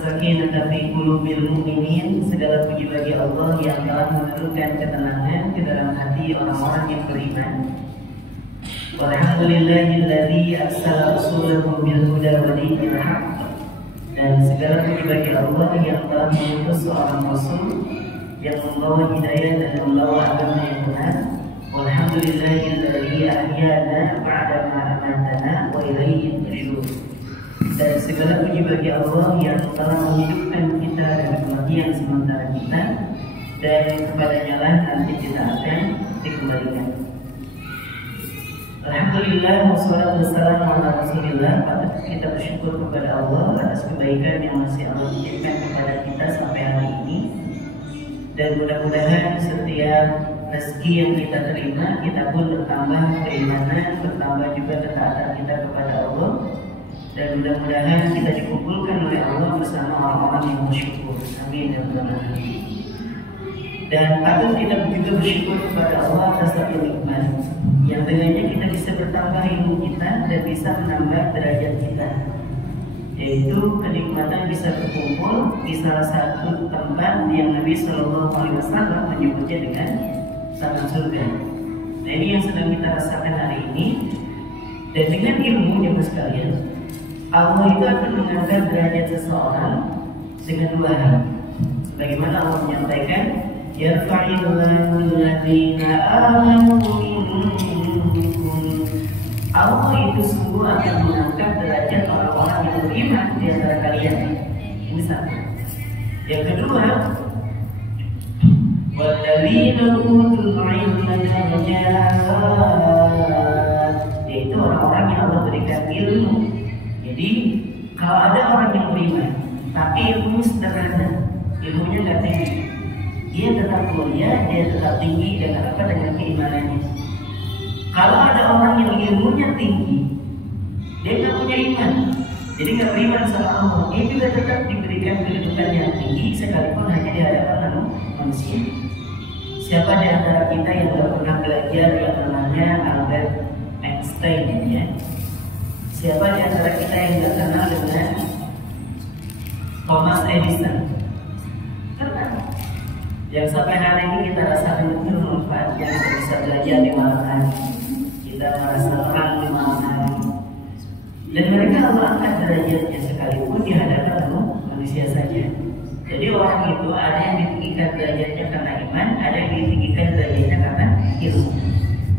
sakinata fi qulubil mu'minin. Segala puji bagi Allah yang telah menurunkan ketenangan ke dalam hati orang-orang yang beriman. Walhamdulillahilladzi arsala rasulahu bil huda wa dinil haqq. Dan segala puji bagi Allah yang telah mengutus seorang rasul yang membawa hidayah dan membawa agama yang benar. Walhamdulillahilladzi ahyana ba'da ma amatana wa ilaihi nusyur. Dan segala puji bagi Allah yang telah menghidupkan kita dari kematian sementara kita, dan kepadanya lah nanti kita akan dikembalikan. Alhamdulillah, wassalatu wassalamu ala rasulillah. Patut kita bersyukur kepada Allah atas kebaikan yang masih Allah berikan kepada kita sampai hari ini. Dan mudah-mudahan setiap rezeki yang kita terima, kita pun bertambah keimanan, bertambah juga ketaatan kita kepada Allah. Dan mudah-mudahan kita dikumpulkan oleh Allah bersama orang-orang yang bersyukur. Amin ya rabbal alamin. Dan patut kita juga bersyukur kepada Allah atas satu nikmat yang dengannya kita bisa bertambah ilmu kita dan bisa menambah derajat kita, yaitu kenikmatan bisa berkumpul di salah satu tempat yang Nabi Shallallahu Alaihi Wasallam menyebutnya dengan tanah surga. Nah, ini yang sedang kita rasakan hari ini. Dan dengan ilmu yang sekalian, Allah itu akan mengangkat derajat seseorang dengan dua hal. Sebagaimana Allah menyampaikan, yarfa'illahu alladziina aamanu minkum. Allah itu sungguh akan mengangkat derajat orang-orang yang beriman di antara kalian. Ini satu. Yang kedua, walladziina utul ilma darajat, yaitu orang-orang yang Allah berikan ilmu. Jadi kalau ada orang yang beriman tapi ilmunya sederhana, ilmunya nggak tinggi, dia tetap mulia, dia tetap tinggi dengan apa? Dengan keimanannya. Kalau ada orang yang ilmunya tinggi, dia nggak punya iman, jadi nggak beriman sama Allah, dia juga tetap diberikan kedudukan yang tinggi sekalipun hanya di hadapan manusia. Siapa di antara kita yang nggak pernah belajar yang namanya Albert Einstein ya? Siapa di antara kita yang nggak kenal dengan Thomas Edison? Kenal. Yang sampai hari ini kita rasakan betul manfaat yang kita bisa belajar di malam hari, kita merasa terang di malam hari. Dan mereka Allah angkat derajatnya sekalipun di hadapan manusia saja. Jadi orang itu ada yang ditinggikan derajatnya karena iman, ada yang ditinggikan derajatnya karena ilmu.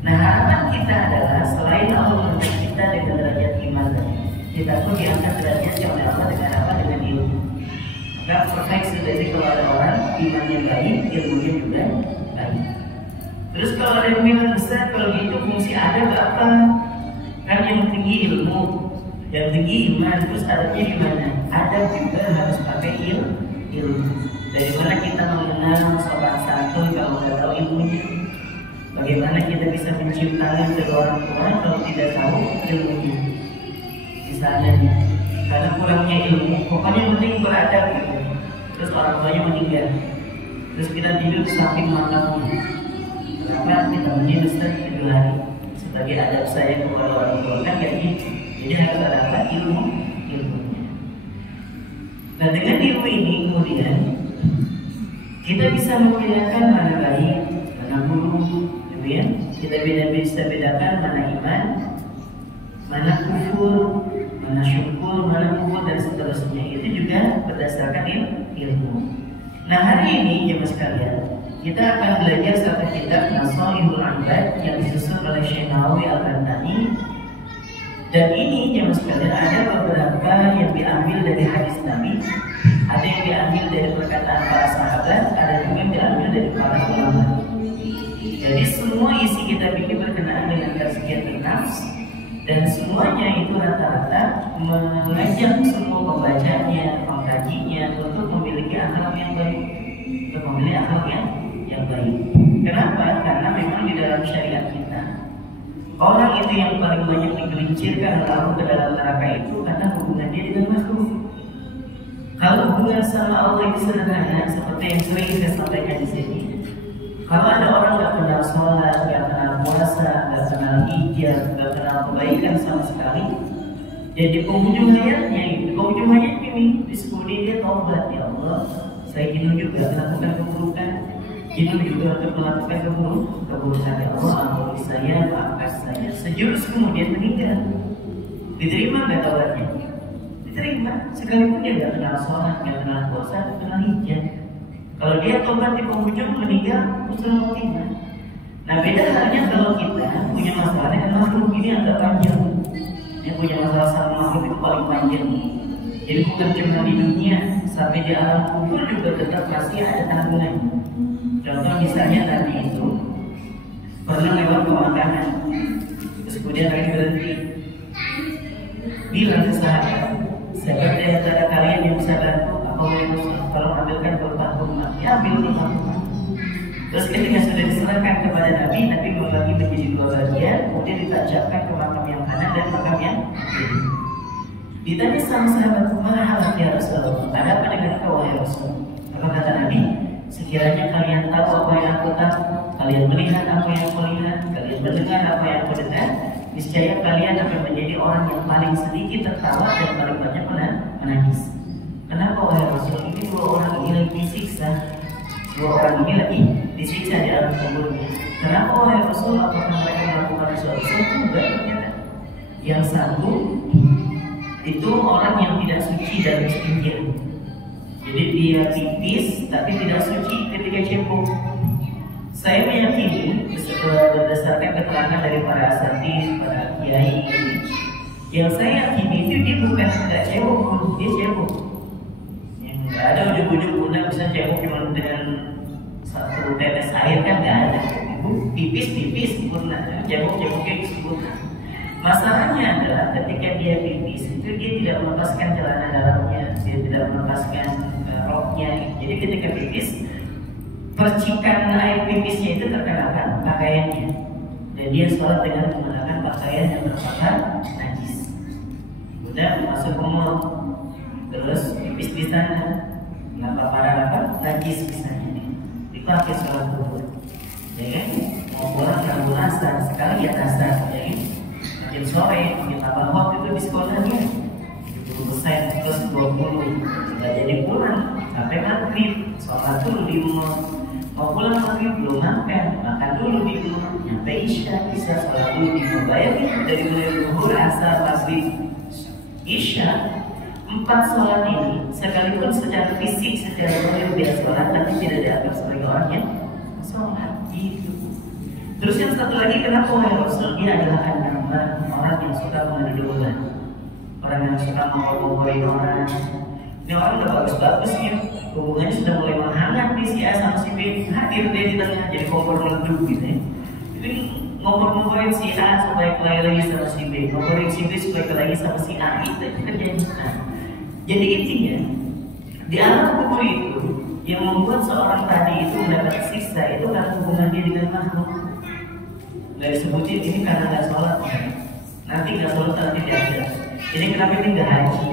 Nah, harapan kita adalah selain Allah mengangkat kita dengan derajat iman, kita pun diangkat derajatnya oleh Allah dengan apa? Dengan ilmu. Maka perfect dari kalau ada orang imannya baik, ilmunya juga baik. Terus kalau ada yang bilang besar, kalau gitu fungsi ada apa? Kan yang tinggi ilmu, yang tinggi iman, terus adanya gimana? Ada juga harus pakai ilmu. Dari mana kita mengenal sopan santun kalau nggak tahu ilmunya? Bagaimana kita bisa mencium tangan kedua orang tua kalau tidak tahu ilmunya? Misalnya, karena kurangnya ilmu, pokoknya penting beradab gitu. Terus orang tuanya meninggal, terus kita tidur di samping makamnya. Kenapa kita meninggal setiap 7 hari? Sebagai adab saya kepada orang tua kan kayak gitu. Jadi harus ada apa? Ilmunya. Nah, dengan ilmu ini kemudian kita bisa membedakan mana baik, mana buruk. Ya, kita bisa bedakan mana iman, mana kufur, mana syukur, mana kufur dan seterusnya. Itu juga berdasarkan ilmu. Nah, hari ini jemaah sekalian, kita akan belajar satu kitab Nasaihul Ibad yang disusun oleh Syekh Nawawi Al-Bantani. Dan ini jemaah sekalian ada beberapa yang diambil dari hadis Nabi, ada yang diambil dari perkataan para sahabat, ada juga yang diambil dari para ulama. Jadi semua isi kitab ini berkenaan dengan tazkiyatun nafs, dan semuanya itu rata-rata mengajak semua pembacanya, pengkajinya untuk memiliki akhlak yang baik, untuk memiliki akhlak yang baik. Kenapa? Karena memang di dalam syariat kita, orang itu yang paling banyak digelincirkan lalu ke dalam neraka itu karena hubungan dia dengan makhluk. Kalau hubungan sama Allah itu sederhana, seperti yang sering saya sampaikan di sini. Kalau ada orang nggak kenal sholat, nggak kenal puasa, nggak kenal hijab, nggak kenal kebaikan sama sekali, jadi penghujung hayatnya itu, penghujung hayatnya ini diskusi dia taubat, ya Allah, saya jenuh juga melakukan keburukan, jenuh juga untuk melakukan keburukan, ya Allah, ampuni saya, maafkan saya. Sejurus kemudian meninggal. Diterima nggak taubatnya? Diterima, sekalipun dia nggak kenal sholat, nggak kenal puasa, nggak kenal hijab. Kalau dia tobat di penghujung meninggal, usul khotimah. Nah, beda halnya kalau kita punya masalah dengan makhluk ini agak panjang. Yang punya masalah sama makhluk itu paling panjang. Jadi bukan cuma di dunia, sampai di alam kubur juga tetap masih ada tanggungan. Contoh misalnya tadi itu pernah lewat pemakaman, terus kemudian lagi berhenti, bilang ke sahabat di antara kalian yang bisa bantu, apa boleh kalau ambilkan berupa rumah, ya ambil rumah. Terus ketika sudah diserahkan kepada Nabi, Nabi membagi menjadi dua bagian, kemudian ditancapkan ke makam yang kanan dan makam yang kiri. Ditanya sama sahabat, "Mana ya Rasulullah? Ada apa dengan kau wahai Rasul?" Apa kata Nabi? "Sekiranya kalian tahu apa yang aku tahu, kalian melihat apa yang aku lihat, kalian mendengar apa yang aku dengar, niscaya kalian akan menjadi orang yang paling sedikit tertawa dan paling banyak menangis." Kenapa wahai Rasul? Ini dua orang ini lagi disiksa. Dua orang ini lagi disiksa di alam kuburnya. Kenapa wahai Rasul? Apakah mereka melakukan sesuatu? Enggak, ternyata. Yang satu itu orang yang tidak suci dan istinja. Jadi dia pipis tapi tidak suci ketika cebok. Saya meyakini berdasarkan keterangan dari para asatidz, para kiai, yang saya yakini itu dia bukan tidak cebok, dia cebok. Yang nggak ada ujung-ujung guna bisa cebok cuma dengan satu tetes air, kan nggak ada. Pipis guna, ceboknya disebut. Masalahnya adalah ketika dia pipis itu dia tidak melepaskan celana dalamnya, dia tidak melepaskan roknya. Jadi ketika pipis, percikan air pipisnya itu terkenakan pakaiannya, dan dia sholat dengan menggunakan pakaian yang terpakar najis. Udah masuk umur, terus pipis di sana, nggak apa-apa najis misalnya, dipakai sholat zuhur, ya kan? Mau pulang kamu asar sekali ya asar, ya kan? Makin sore, makin tambah hot itu di sekolahnya 70% plus 20, nggak jadi pulang sampai maghrib, sholat dulu di rumah. Mau pulang maghrib belum makan dulu di rumah, nyampe isya sholat dulu di rumah. Bayangin dari mulai zuhur, asar, maghrib, isya, 4 sholat ini sekalipun secara fisik, secara moral dia sholat, tapi tidak dianggap sebagai orang yang sholat itu. Terus yang satu lagi, kenapa wahai Rasul? Dia adalah orang yang suka mengadu domba, orang yang suka mengomongin orang. Ini orang udah bagus-bagus ya, hubungannya sudah mulai menghangat nih, si A sama si B, hadir dia di tengah jadi kompor meledup gitu ya. Jadi ngompor-ngomporin si A supaya kelahi lagi sama si B, ngomporin si B supaya kelahi sama si A, itu terjadi. Nah, jadi intinya di alam kubur itu yang membuat seorang tadi itu mendapat siksa itu karena hubungan dia dengan makhluk. Nggak disebutin ini karena nggak sholat, nanti nggak sholat nanti tidak. Ini kenapa ini nggak haji?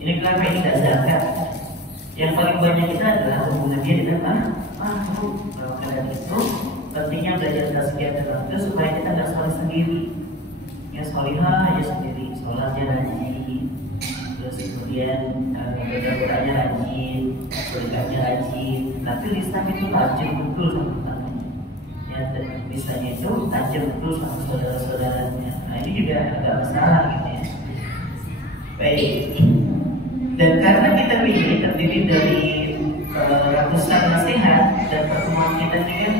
Ini kenapa ini nggak zakat? Yang paling banyak kita adalah hubungan dia dengan makhluk. Maka dari itu pentingnya belajar tazkiyah tertentu supaya kita nggak sholat sendiri. Ya sholihah aja sendiri, sholatnya rajin, terus kemudian baca-bacanya rajin, berkatnya rajin. Tapi lisan itu tajam betul sama tangannya. Ya, lisannya itu tajam betul sama saudara-saudaranya. Nah ini juga agak masalah gitu ya. Baik. Dan karena kita ini terdiri dari ratusan nasihat dan pertemuan kita ini kan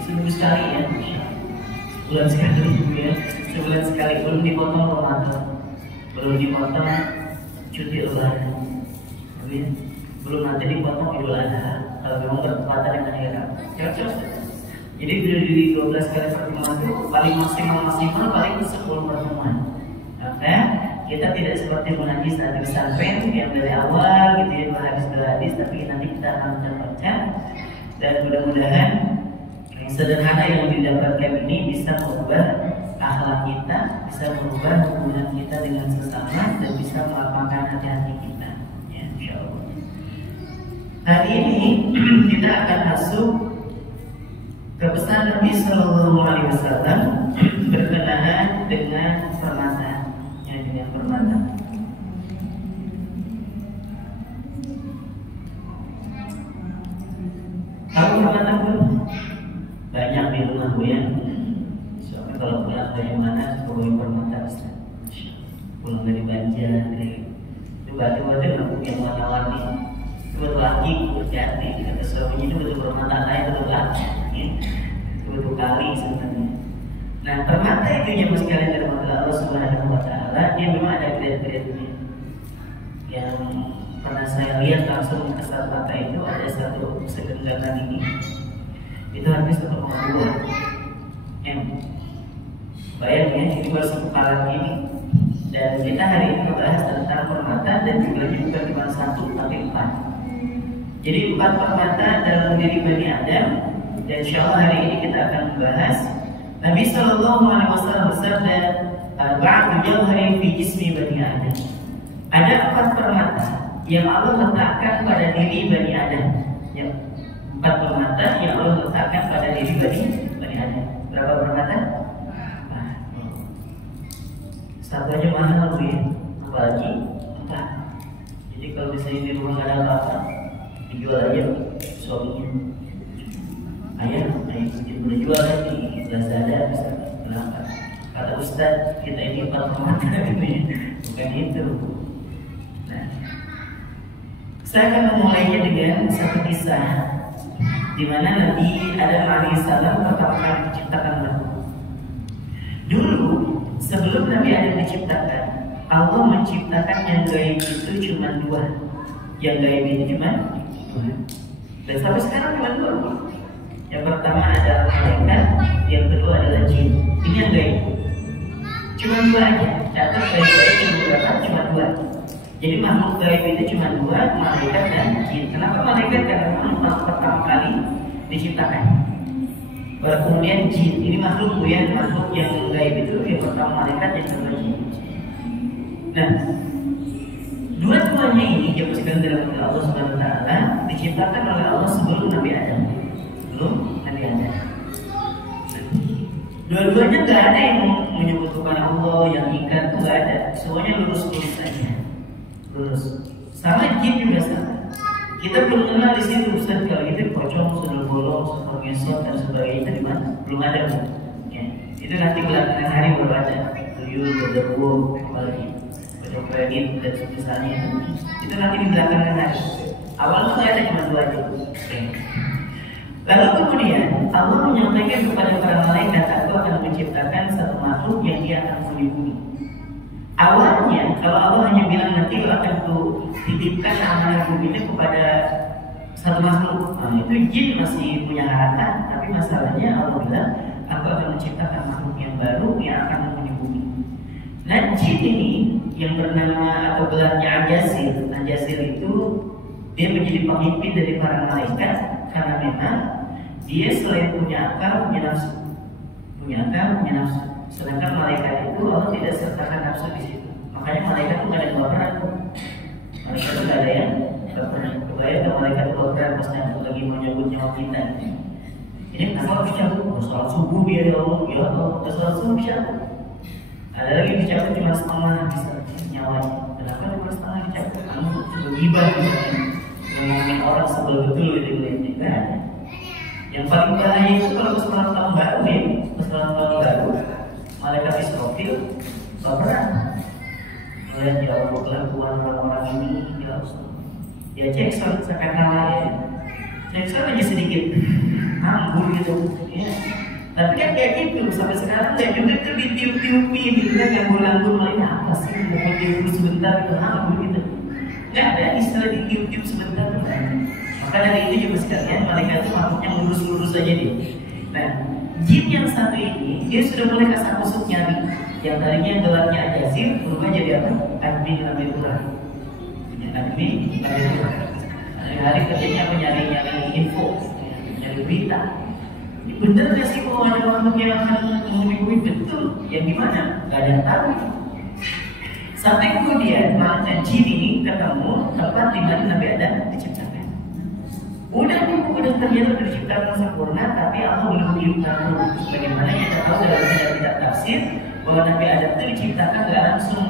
seminggu sekali ya, sebulan sekali ya, sebulan sekali, belum dipotong Ramadan, belum dipotong cuti lebaran, belum nanti dipotong Idul Adha kalau memang bertepatan dengan hari Rabu. Cocok. Jadi dari 12 kali pertemuan itu paling maksimal paling 10 pertemuan. Maka kita tidak seperti mengaji saat di pesantren yang dari awal gitu ya, berhadis, tapi nanti kita akan mendapatkan, dan mudah-mudahan yang sederhana yang didapatkan ini bisa mengubah akhlak kita, bisa mengubah hubungan kita dengan sesama, dan bisa melapangkan hati-hati kita ya, insyaallah. Hari ini kita akan masuk ke pesan Nabi Sallallahu Alaihi Wasallam berkenaan dengan permata. Tahu permata Bu? Banyak di rumah Bu ya. Soalnya kalau pulang dari mana bawa permata Ustaz. Pulang dari Banjar, itu batu-batu yang warna-warni. Itu batu lagi, berganti. Kata suaminya itu batu permata lain, batu lagi. Itu batu kali sebenarnya. Nah permata itu yang sekalian dari Allah Subhanahu Wa Taala, dia memang ada grade-grade-nya. Yang pernah saya lihat langsung kasat mata itu ada satu segenggaman ini. Itu harganya 1,2 M. Bayangnya ini baru satu karat ini. Dan kita hari ini membahas tentang permata dan juga bukan cuma satu tapi 4. Jadi 4 permata dalam diri Bani Adam. Dan insya Allah hari ini kita akan membahas. Nabi Sallallahu Alaihi Wasallam bersabda, "Arba'atu jawharin fi jismi Bani Adam." Ada 4 permata yang Allah letakkan pada diri Bani Adam. Ya, 4 permata yang Allah letakkan pada diri Bani Adam. Berapa permata? Satu aja mahal Bu ya, apalagi 4. Jadi kalau misalnya di rumah nggak ada apa-apa, dijual aja suaminya. Ayah boleh jual kan di Lazada misalnya. Kenapa? Kata Ustaz, kita ini 4 permata gitu ya. Bukan itu. Nah, saya akan memulainya dengan satu kisah di mana Nabi Adam alaihissalam pertama kali diciptakan makhluk. Dulu sebelum Nabi Adam diciptakan, Allah menciptakan yang gaib itu cuma 2. Yang gaib itu cuma 2. Dan sampai sekarang cuma 2. Yang pertama adalah malaikat, yang kedua adalah jin. Ini yang gaib. Cuma 2 aja. Catat gaib yang berapa? Cuma 2. Jadi makhluk gaib itu cuma 2, malaikat dan jin. Kenapa malaikat? Karena makhluk pertama kali diciptakan. Baru kemudian jin. Ini makhluk Bu ya, makhluk yang gaib itu yang pertama malaikat, yang kedua jin. Nah, dua-duanya ini yang masih dalam Allah Subhanahu Wa Taala diciptakan oleh Allah sebelum Nabi Adam. Belum Nabi Adam. Dua-duanya nggak ada yang menyebut kepada Allah, yang ingkar, nggak ada. Semuanya lurus-lurus saja. Lurus. Sama jin juga sama. Kita belum kenal di sini Ustaz, kalau itu pocong, sundel bolong, sundel ngesot dan sebagainya itu di mana? Belum ada Bu. Ya. Itu nanti belakangan hari baru ada. Tuyul, berdebu, apalagi pocong kredit dan sebagainya. Itu nanti di belakangan hari. Awalnya saya ada cuma 2 aja. Lalu kemudian Allah menyampaikan kepada para malaikat, aku akan menciptakan satu makhluk yang dia akan melindungi. Awalnya kalau Allah hanya bilang nanti akan titipkan amanah bumi itu kepada satu makhluk, itu jin masih punya harapan. Tapi masalahnya Allah bilang aku akan menciptakan makhluk yang baru yang akan menghuni bumi. Nah jin ini yang bernama atau gelarnya Ajazil. Ajazil itu dia menjadi pemimpin dari para malaikat karena memang dia selain punya akal, punya nafsu. Punya akal, punya nafsu. Sedangkan malaikat itu Allah tidak sertakan nafsu di situ. Makanya malaikat itu nggak ada dua peran. Malaikat itu nggak ada yang berperan. Kebayang malaikat itu berperan pas nanti lagi mau nyambut nyawa kita. Ini kenapa harus cabut? Sholat subuh dia ya Allah, ya Allah, sholat subuh cabut. Ada lagi dicabut cuma setengah bisa nyawanya. Kenapa cuma setengah dicabut? Kamu sudah gibah misalnya. Ngomongin orang sebel betul itu juga. Yang paling bahaya itu kalau pas malam tahun baru ya, pas malam tahun baru, malaikat Israfil berperan. Melihat ya Allah kelakuan orang-orang ini, ya Allah. Ya cek sekarang ya, cek aja sedikit, nganggur gitu. Ya. Tapi kan kayak gitu sampai sekarang ya juga tuh ditiup-tiupin gitu kan, yang nganggur lain apa sih? Mau tiup sebentar itu nganggur gitu. Nggak ada istilah ditiup-tiup sebentar. Maka dari itu juga sekalian malaikat itu makhluknya lurus-lurus aja deh. Nah, jin yang satu ini dia sudah mulai kasak-kusuk nyari. Yang tadinya gelarnya Ajazil berubah jadi apa? Admin Nabi Tuhan. Admin Nabi Tuhan. Hari-hari kerjanya mencari info, mencari berita. Ini bener nggak sih kalau ada makhluk yang akan menghubungi betul? Yang gimana? Gak ada yang tahu. Sampai kemudian jin ini ketemu tempat di mana Nabi Adam diciptakan. Udah ternyata diciptakan sempurna, tapi Allah belum menunjukkan dulu. Bagaimana kita tahu dalam kitab tafsir bahwa Nabi Adam itu diciptakan nggak langsung,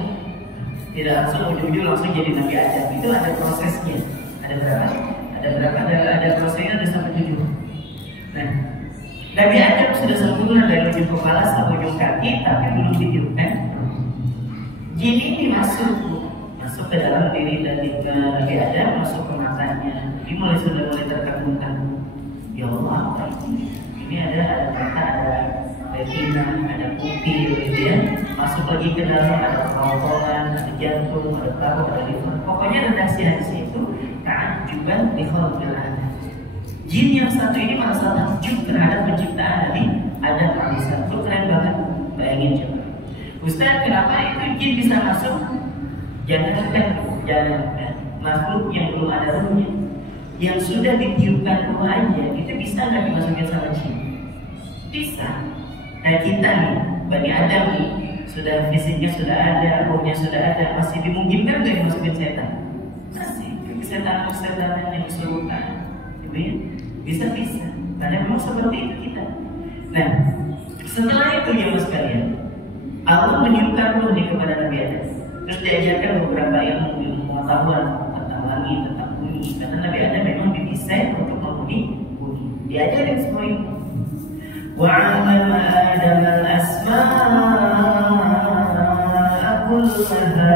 tidak langsung ujung-ujung langsung jadi Nabi Adam. Itu ada prosesnya. Ada berapa? Ada prosesnya, ada sampai 7. Nah, Nabi Adam sudah sempurna dari ujung kepala sampai ujung kaki, tapi belum ditiupkan. Jin ini masuk ke dalam diri dari Nabi Adam, masuk ke matanya. Ini sudah mulai terkagum-kagum. Ya Allah, apa ini? Ini ada mata, ada retina, ada pupil, gitu ya. Masuk lagi ke dalam, ada kerongkongan, ada jantung, ada paru, ada liver. Pokoknya redaksi itu ta'ajjuban li khalqil Adam. Jin yang satu ini merasa takjub terhadap penciptaan Nabi Adam alaihissalam. Itu keren banget, bayangin coba. Ustaz, kenapa itu jin bisa masuk? Jangan makhluk yang belum ada ruhnya, yang sudah ditiupkan ruh aja, itu bisa nggak dimasukin sama jin? Bisa. Nah kita nih, Bani Adam nih, sudah fisiknya sudah ada, ruhnya sudah ada, masih dimungkinkan nggak dimasukin setan? Masih. Setan yang kesurupan, gitu ya? Bisa. Karena memang seperti itu kita. Nah, setelah itu ya mas kalian, Allah meniupkan ruh kepada Nabi Adam. Terus diajarkan beberapa ilmu pengetahuan tentang langit, tentang bumi. Karena Nabi Adam memang didesain untuk menghuni bumi. Diajarin semua itu. وَعَلَّمَ آدَمَ الْأَسْمَاءَ كُلَّهَا.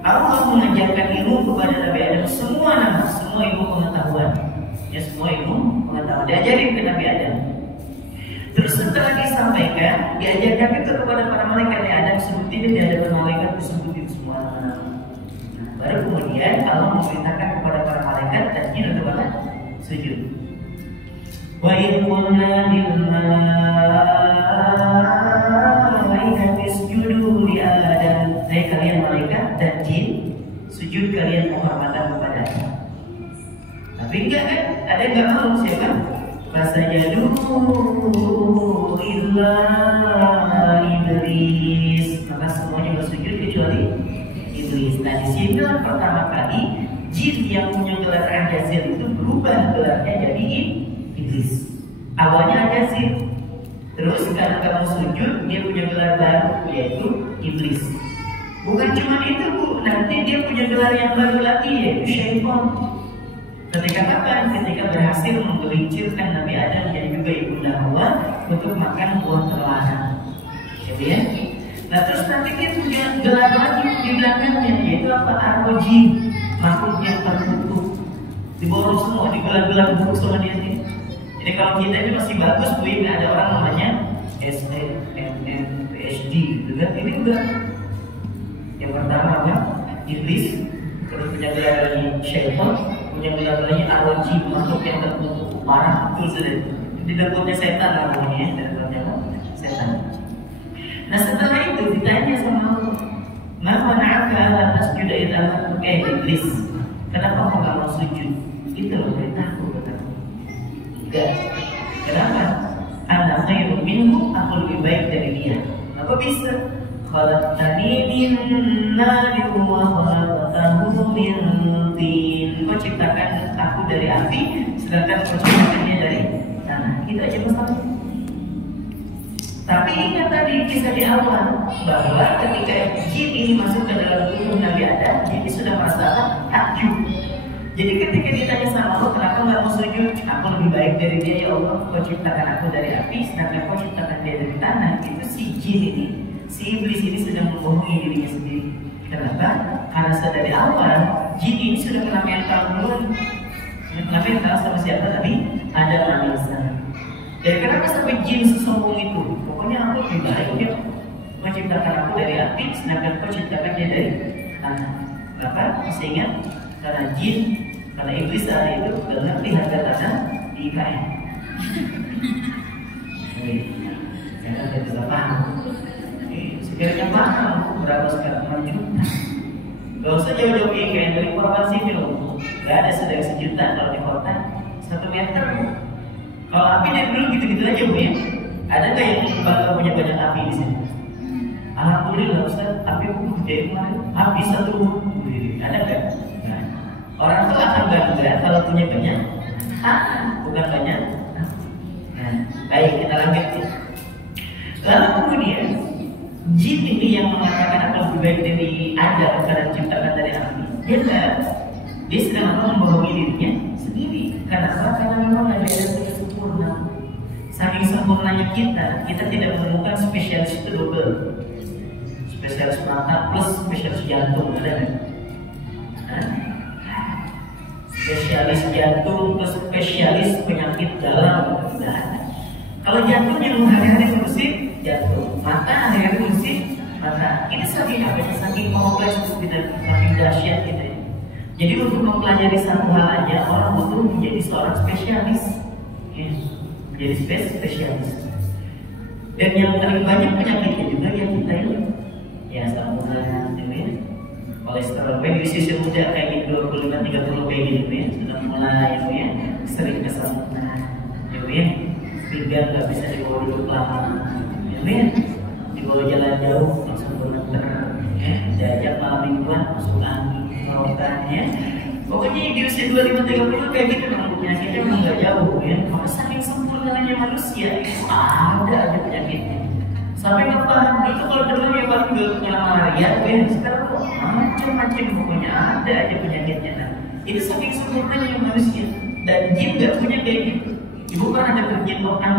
Allah mengajarkan ilmu kepada Nabi Adam semua nama, semua ilmu pengetahuan. Ya semua ilmu pengetahuan diajarin ke Nabi Adam. Terus setelah disampaikan, diajarkan itu kepada para malaikat. Yang ada sebutin, di hadapan malaikat disebutin semua. Nah, baru kemudian Allah memerintahkan kepada para malaikat dan jin untuk sujud. Wa idh qulna lil malaikati isjudu li Adam. Hai kalian malaikat dan jin, sujud kalian penghormatan kepada Adam. Tapi enggak kan? Ada yang enggak mau siapa? Fasajadu illa Iblis. Maka semuanya bersujud kecuali Iblis. Nah di sini pertama kali jin yang punya gelar Al-Jazir itu berubah gelarnya jadi Iblis. Awalnya Al-Jazir, terus karena kamu sujud dia punya gelar baru yaitu Iblis. Bukan cuma itu Bu, nanti dia punya gelar yang baru lagi yaitu Syaitan. Ketika kapan? Ketika berhasil menggelincirkan Nabi Adam dan juga Ibunda Hawa untuk makan buah terlarang. Gitu ya. Nah terus nanti dia punya gelar lagi di belakangnya yaitu apa? Ar-Rajim, makhluk yang terkutuk. Diborong semua, digelar-gelar buruk sama dia sih. Jadi kalau kita ini masih bagus, Bu, ini ada orang namanya SNM, PhD, gitu kan? Ini udah yang pertama apa? Iblis, terus punya gelar lagi Syaitan, punya gelar lagi Ar-Rajim, makhluk yang terkutuk parah, betul sudah. Di dapurnya setan namanya, dapurnya setan. Nah setelah itu ditanya sama Allah, "Ma mana'aka alla tasjuda idh amartuka ya Iblis? Kenapa kau nggak mau sujud? Itu loh perintahku," kataku. Enggak. Kenapa? Ana khairun minhu, aku lebih baik dari dia. Apa bisa? Khalaqtani min narin wa khalaqtahu min tin. Kau ciptakan aku dari api, sedangkan kau ciptakannya dari tanah. Itu aja masalahnya. Tapi ingat tadi kisah di awal bahwa ketika jin ini masuk ke dalam tubuh Nabi Adam, jin ini sudah merasakan takjub. Jadi ketika ditanya sama Allah, kenapa nggak mau sujud? Aku lebih baik dari dia ya Allah. Kau ciptakan aku dari api, sedangkan kau ciptakan dia dari tanah. Itu si jin ini, si iblis ini sudah membohongi dirinya sendiri. Kenapa? Karena dari awal jin ini sudah kena mental duluan. Kena mental sama siapa tadi? Adam alaihissalam. Jadi kenapa sampai jin sesombong itu? Pokoknya aku lebih baik ya. Kau ciptakan aku dari api, sedangkan kau ciptakan dia dari tanah. Kenapa? Masih ingat? Karena jin, karena iblis saat itu udah ngerti harga tanah di IKN. Karena dia tidak paham. Sekiranya paham berapa sekarang 6 juta. Gak usah jauh-jauh IKN dari korban sipil. Gak ada sedang sejuta kalau di kota 1 meter. Kalau api dari dulu gitu-gitu aja Bu ya. Ada nggak yang bangga punya banyak api di sini? Alhamdulillah Ustaz, api gede kemarin. Api 1 ada nggak? Nah, orang tuh akan bangga kalau punya banyak bukan banyak. Nah, baik kita lanjut. Lalu kemudian jin ini yang mengatakan aku lebih baik dari Adam karena diciptakan dari api. Dia sedang membohongi dirinya sendiri. Karena memang Nabi Adam itu sempurna. Saking sempurnanya kita tidak menemukan spesialis itu double. Spesialis mata plus spesialis jantung, ada nggak? Spesialis jantung plus spesialis penyakit dalam. Kalau jantung yang hari-hari ngurusin jantung, mata hari-hari ngurusin mata. Ini saking apa? Saking kompleks dan saking dahsyat gitu ya. Jadi untuk mempelajari satu hal aja orang butuh menjadi seorang spesialis, ya, menjadi spesialis. Dan yang paling banyak penyakitnya juga yang kita ini, ya sambungan, ya, kolesterol. Di usia muda kayak 25-30 kayak gitu ya, sudah mulai ya, sering kesambutan, ya, pinggang nggak bisa dibawa duduk lama, ya, dibawa jalan jauh langsung bermuter, ya, diajak malam mingguan masuk angin, ya. Pokoknya di usia 25-30 kayak gitu penyakitnya memang nggak jauh ya. Maka saking sempurnanya manusia ada aja penyakitnya. Sampai nggak paham itu kalau dulu yang paling punya malaria, ya sekarang kok macam-macam pokoknya ada aja penyakitnya. Nah, itu saking sempurnanya manusia. Dan jin nggak punya kayak gitu. Ibu kan ada berjin orang,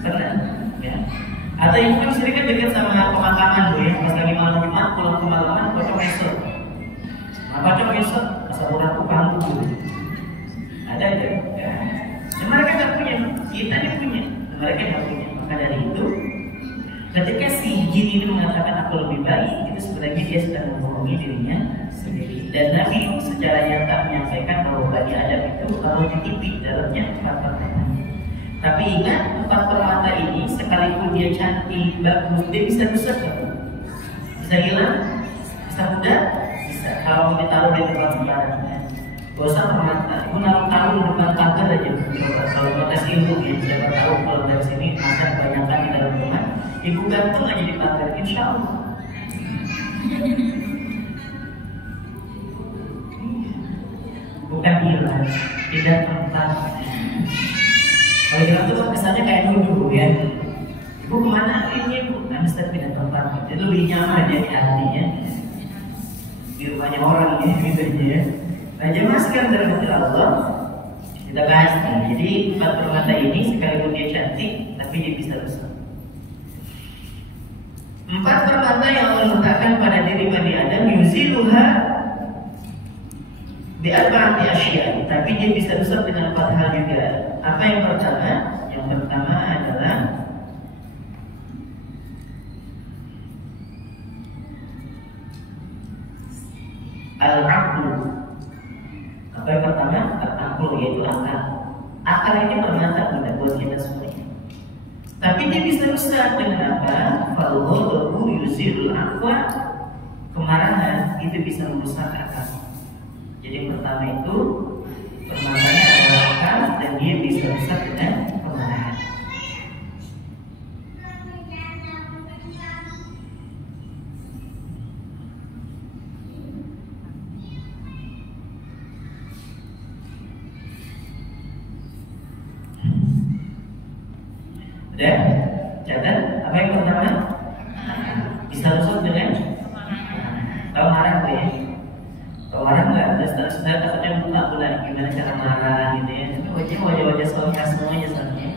pernah? Ya. Atau ibu kan sering kan dekat sama pemakaman bu ya. Pas lagi malam Jumat pulang ke malaman, pocong mesot. Apa pocong mesot? Masa aku panggung. Ada aja. Ya. Dan mereka nggak punya, kita yang punya. Mereka nggak punya. Maka dari itu, ketika si jin ini mengatakan aku lebih baik, itu sebenarnya dia sedang membohongi dirinya sendiri. Dan Nabi secara nyata menyampaikan bahwa Bani Adam itu kalau ditipik dalamnya 4 permata. Tapi ingat 4 permata ini sekalipun dia cantik, bagus, dia bisa rusak kan? Bisa hilang, bisa mudah, bisa. Kalau ditaruh di tempat sembarangan. Gak usah permata, ibu taruh di depan pagar aja. Kalau mau tes ilmu ya, siapa tahu kalau dari sini masa kebanyakan di dalam rumah, ibu gantung aja di pagar, insya Allah. Bukan hilang, tidak tempat. Kalau hilang tuh kesannya kayak dulu ya. Ibu kemana? Ini ibu, kan tidak tempat. Itu lebih nyaman ya di hatinya. Di rumahnya orang ini gitu ya. Nah, jemaah sekalian dirahmati Allah, kita bahas nih. Jadi 4 permata ini sekalipun dia cantik, tapi dia bisa rusak. 4 permata yang Allah letakkan pada diri Bani Adam, yuziluha bi'arba'ati asya, tapi dia bisa rusak dengan 4 hal juga. Apa yang pertama? Yang pertama adalah al-aqlu. Apa yang pertama? Al-aqlu, yaitu akal. Akal ini permata buat kita semuanya. Tapi dia bisa rusak dengan apa? Fal-ghadabu yuzilul aqwa. Kemarahan itu bisa merusak akal. Jadi yang pertama itu permatanya adalah akal dan dia bisa rusak dengan kemarahan. Udah? Catat? Apa yang pertama? Bisa rusak dengan tahu marah tuh ya? Tahu marah nggak? Sudah katanya buka bulan gimana cara marah gitu ya? Wajah-wajah soalnya semuanya soalnya.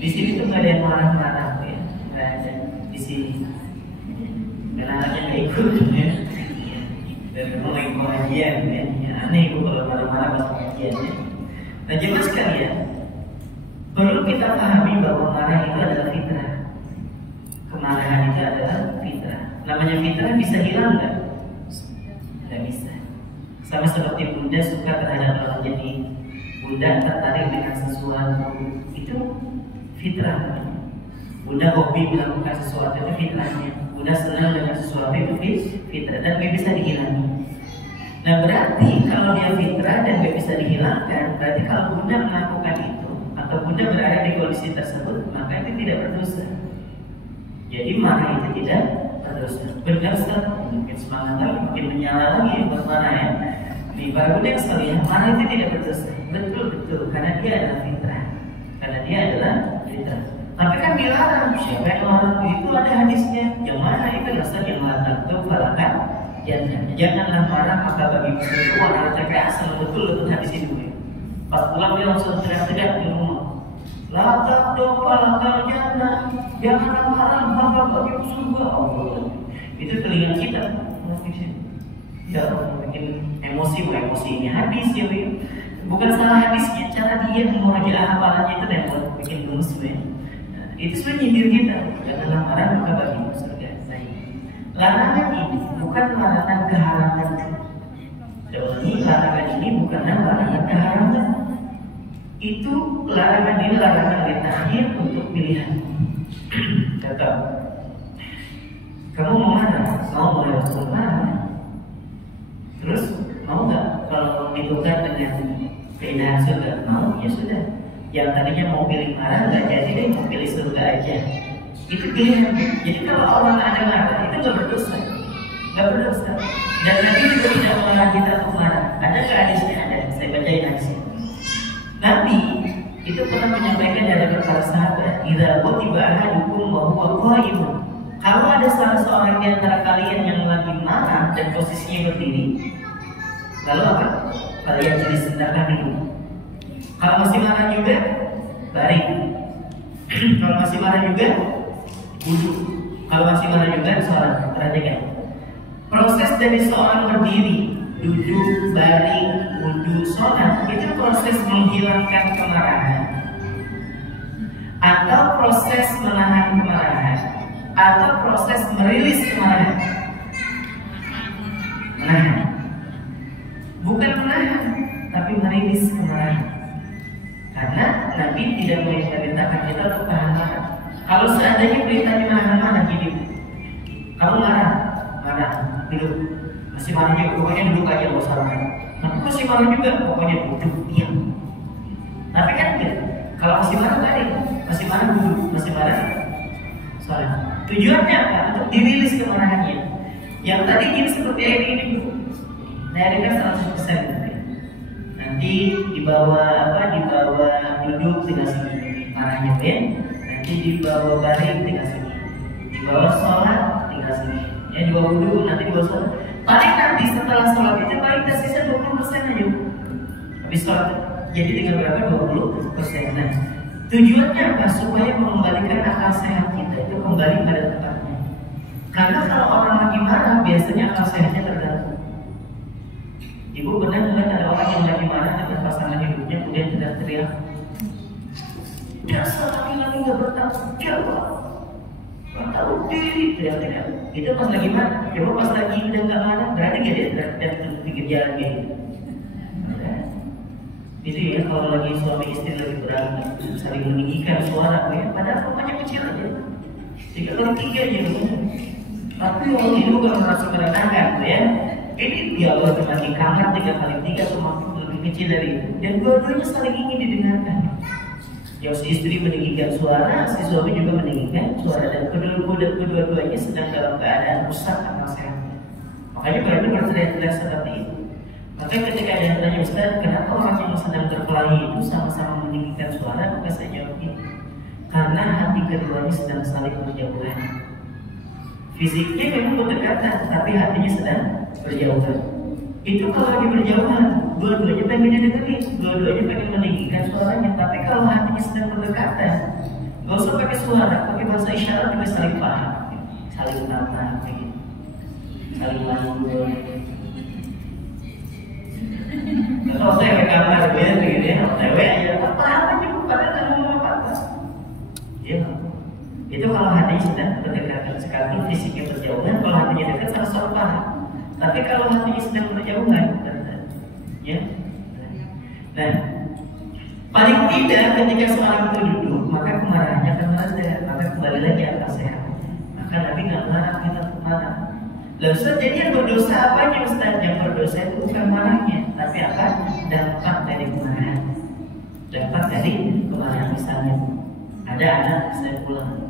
Di sini tuh nggak ada yang marah-marah tuh ya? Nggak ada di sini. Karena anaknya nggak ikut ya. Dan memang lagi pengajian ya. Aneh itu kalau marah-marah pas pengajian ya. Nah jemaah sekalian, perlu kita pahami bahwa marah itu adalah fitrah. Kemarahan itu adalah fitrah. Namanya fitrah bisa hilang nggak? Nggak bisa. Sama seperti bunda suka terhadap orang, jadi bunda tertarik dengan sesuatu, itu fitrah. Bunda hobi melakukan sesuatu, itu fitrahnya. Bunda senang dengan sesuatu, itu fitrah dan nggak bisa dihilangkan. Nah berarti kalau dia fitrah dan nggak bisa dihilangkan, berarti kalau bunda melakukan itu atau bunda berada di kondisi tersebut, maka itu tidak berdosa. Jadi marah itu tidak berdosa. Benar Ustaz, mungkin semangat lagi, mungkin menyala lagi buat marah ya. Nih para bunda yang sekalian, marah itu tidak berdosa. Betul, karena dia adalah fitrah. Karena dia adalah fitrah. Tapi kan dilarang, siapa yang larang? Itu ada hadisnya. Yang mana itu rasa yang larang itu falakan. Janganlah marah maka bagi muslim itu warna TPA selalu betul hadis itu. Pas pulang dia langsung teriak-teriak di rumah. Latak dopa lakal jannah, jangan marah maka bagi surga Allah. Itu telinga kita, ya bikin emosi ini hadis ya, bukan salah hadisnya, cara dia menguraikan hafalannya itu dan bikin lemes ya. Itu sebenarnya nyindir kita, janganlah marah maka bagi surga. Larangan ini bukan larangan keharaman. Jadi larangan ini bukanlah larangan keharaman. Itu larangan ini larangan ditakhir untuk pilihan. Kata, kamu mau mana? Mau melewati mana? Terus mau nggak kalau ditukar dengan keindahan surga? Mau, ya sudah. Yang tadinya mau pilih marah nggak jadi deh, mau pilih surga aja. Itu pilihan. Jadi kalau orang ada marah itu nggak berdosa, nggak berdosa. Dan Nabi juga tidak melarang kita untuk marah. Ada nggak hadisnya? Ada. Saya bacain hadisnya. Nabi itu pernah menyampaikan dari para sahabat, "Idza kutiba ahadukum wa huwa qa'imun." Kalau ada salah seorang di antara kalian yang lagi marah dan posisinya berdiri, lalu apa? Kalian jadi sedangkan dulu. Kalau masih marah juga, baring. Kalau masih marah juga, duduk. Kalau masih marah juga, sholat. Perhatikan. Proses dari seorang berdiri, duduk, baring, wudhu, sholat, itu proses menghilangkan kemarahan, atau proses menahan kemarahan, atau proses merilis kemarahan. Menahan, bukan menahan, tapi merilis kemarahan. Karena Nabi tidak memerintahkan kita untuk tahan marah. Kalau seandainya perintahnya menahan gini, kamu marah, duduk. Masih marah juga, pokoknya duduk aja, gak usah marah. Tapi masih marah juga, pokoknya duduk, diam. Tapi kan enggak. Kalau masih marah baring, masih marah duduk, masih marah sholat. Tujuannya apa? Untuk dirilis kemarahannya. Yang tadi gini seperti ini Nah, 100%. Nanti dibawa duduk tinggal sini marahnya ya. Nanti dibawa baring tinggal sini. Dibawa sholat tinggal sini. Ya dibawa wudhu nanti dibawa sholat. Paling nanti setelah sholat itu paling tersisa 20% aja. Habis sholat jadi tinggal berapa? 20%. Nah, tujuannya apa? Supaya mengembalikan akal sehat kita itu kembali pada tempatnya. Karena kalau orang lagi marah biasanya akal sehatnya terganggu. Ibu pernah melihat ada orang yang lagi marah dengan pasangan hidupnya kemudian teriak-teriak, dasar laki-laki nggak bertanggung jawab, nggak tahu diri, teriak-teriak. Itu pas lagi marah. Coba pas lagi udah nggak marah, berarti nggak dia teriak-teriak di pinggir jalan gitu. Itu ya kalau lagi suami istri lagi berantem saling meninggikan suara, ya padahal rumahnya kecil aja, 3 kali 3 aja. Tapi orang itu bukan merasa merendahkan, ya. Ini dialog cuma di kamar 3 kali 3 semakin lebih kecil dari itu. Dan dua-duanya saling ingin didengarkan. Yang si istri meninggikan suara, si suami juga meninggikan suara, dan kedua-duanya sedang dalam keadaan rusak akal sehatnya. Makanya mereka berteriak-teriak seperti itu. Maka ketika ada yang tanya, Ustaz, kenapa orang yang sedang berkelahi itu sama-sama meninggikan suara? Maka saya jawab ini, karena hati keduanya sedang saling berjauhan. Fisiknya memang berdekatan, tapi hatinya sedang berjauhan. Itu kalau lagi berjauhan, dua-duanya pengen didengerin, dua-duanya pengen meninggikan suaranya. Tapi kalau hatinya sedang berdekatan, gak usah pakai suara, pakai bahasa isyarat juga saling paham, saling tatap, saling ngobrol. Kalau saya ke kamar gitu ya, OTW aja, apa-apa juga, padahal nggak ngomong apa-apa. Ya, itu kalau hatinya sedang berdekatan, sekalipun fisiknya berjauhan, kalau hatinya dekat sama-sama paham. Tapi kalau hatinya sedang berjauhan, ya. Nah, paling tidak ketika seorang itu duduk, maka kemarahannya akan mereda, maka kembali lagi akal sehat. Maka Nabi nggak marah, kita marah. Lalu Ustaz, jadi yang berdosa apanya Ustaz? Yang berdosa itu bukan marahnya, tapi apa? Dampak dari kemarahan. Dampak dari kemarahan. Misalnya ada anak saya pulang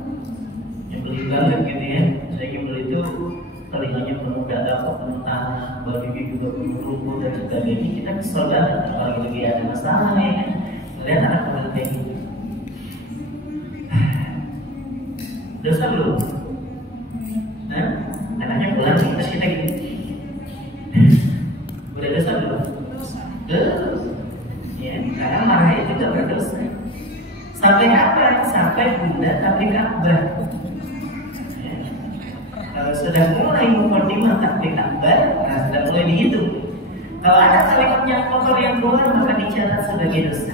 nyebelin banget gitu ya, saya nyebel itu telinganya penuh dada, penuh tanah, bajunya juga penuh lumpur dan sebagainya. Kita kesel banget kalau lagi ada masalah ya kan, melihat anak kecil kayak gitu. Dosa belum? Nah, anaknya pulang terus kita gini, udah dosa belum? Dosa. Ya, karena marah itu gak berdosa. Sampai kapan? Sampai bunda tablik akbar. Ya. Kalau sudah mulai mukadimah tablik akbar, nah sudah mulai dihitung. Kalau ada kalimat yang kotor yang keluar maka dicatat sebagai dosa.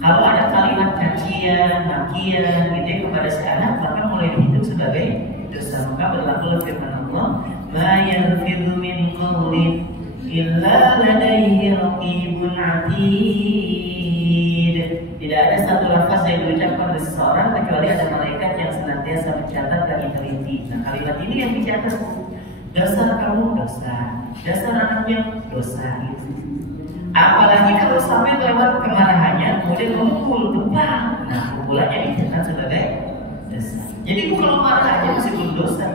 Kalau ada kalimat cacian, makian gitu ya, kepada si anak maka mulai dihitung sebagai dosa. Maka berlaku firman Allah, "Ma yalfidhu min qawlin illa ladayhi raqibun 'atid." Tidak ada satu lafaz yang diucapkan oleh seseorang kecuali ada malaikat yang senantiasa mencatat dan teliti. Nah, kalimat ini yang dicatat. Dasar kamu dosa, dasar anaknya dosa gitu. Apalagi kalau sampai lewat kemarahannya kemudian memukul tebang, nah pukulannya dicatat sebagai dosa. Jadi kalau marah aja masih belum dosa.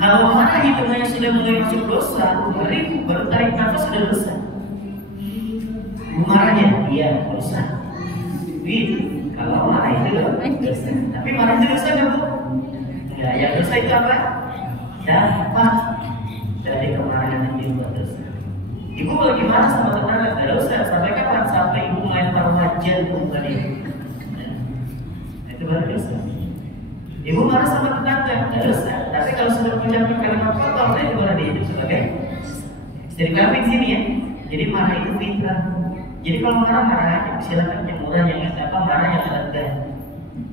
Kalau marah hitungannya sudah mulai masuk dosa, baru tarik nafas sudah dosa. Marahnya iya dosa. Gitu. Kalau marah itu dosa. Tapi marah itu dosa nggak bu? Ya, yang dosa itu apa? Dampak dari kemarahan yang dibuat dosa. Ibu lagi marah sama tetangga, tidak dosa. Sampai kapan? Sampai ibu melempar wajan ke muka dia. Nah, itu baru dosa. Ibu marah sama tetangga, tidak dosa. Tapi kalau sudah mengucapkan kalimat kotor, itu baru dihitung sebagai. Jadi kami di sini ya. Jadi marah itu fitrah. Jadi kalau marah aja, silakan yang murah, yang apa marah yang lega.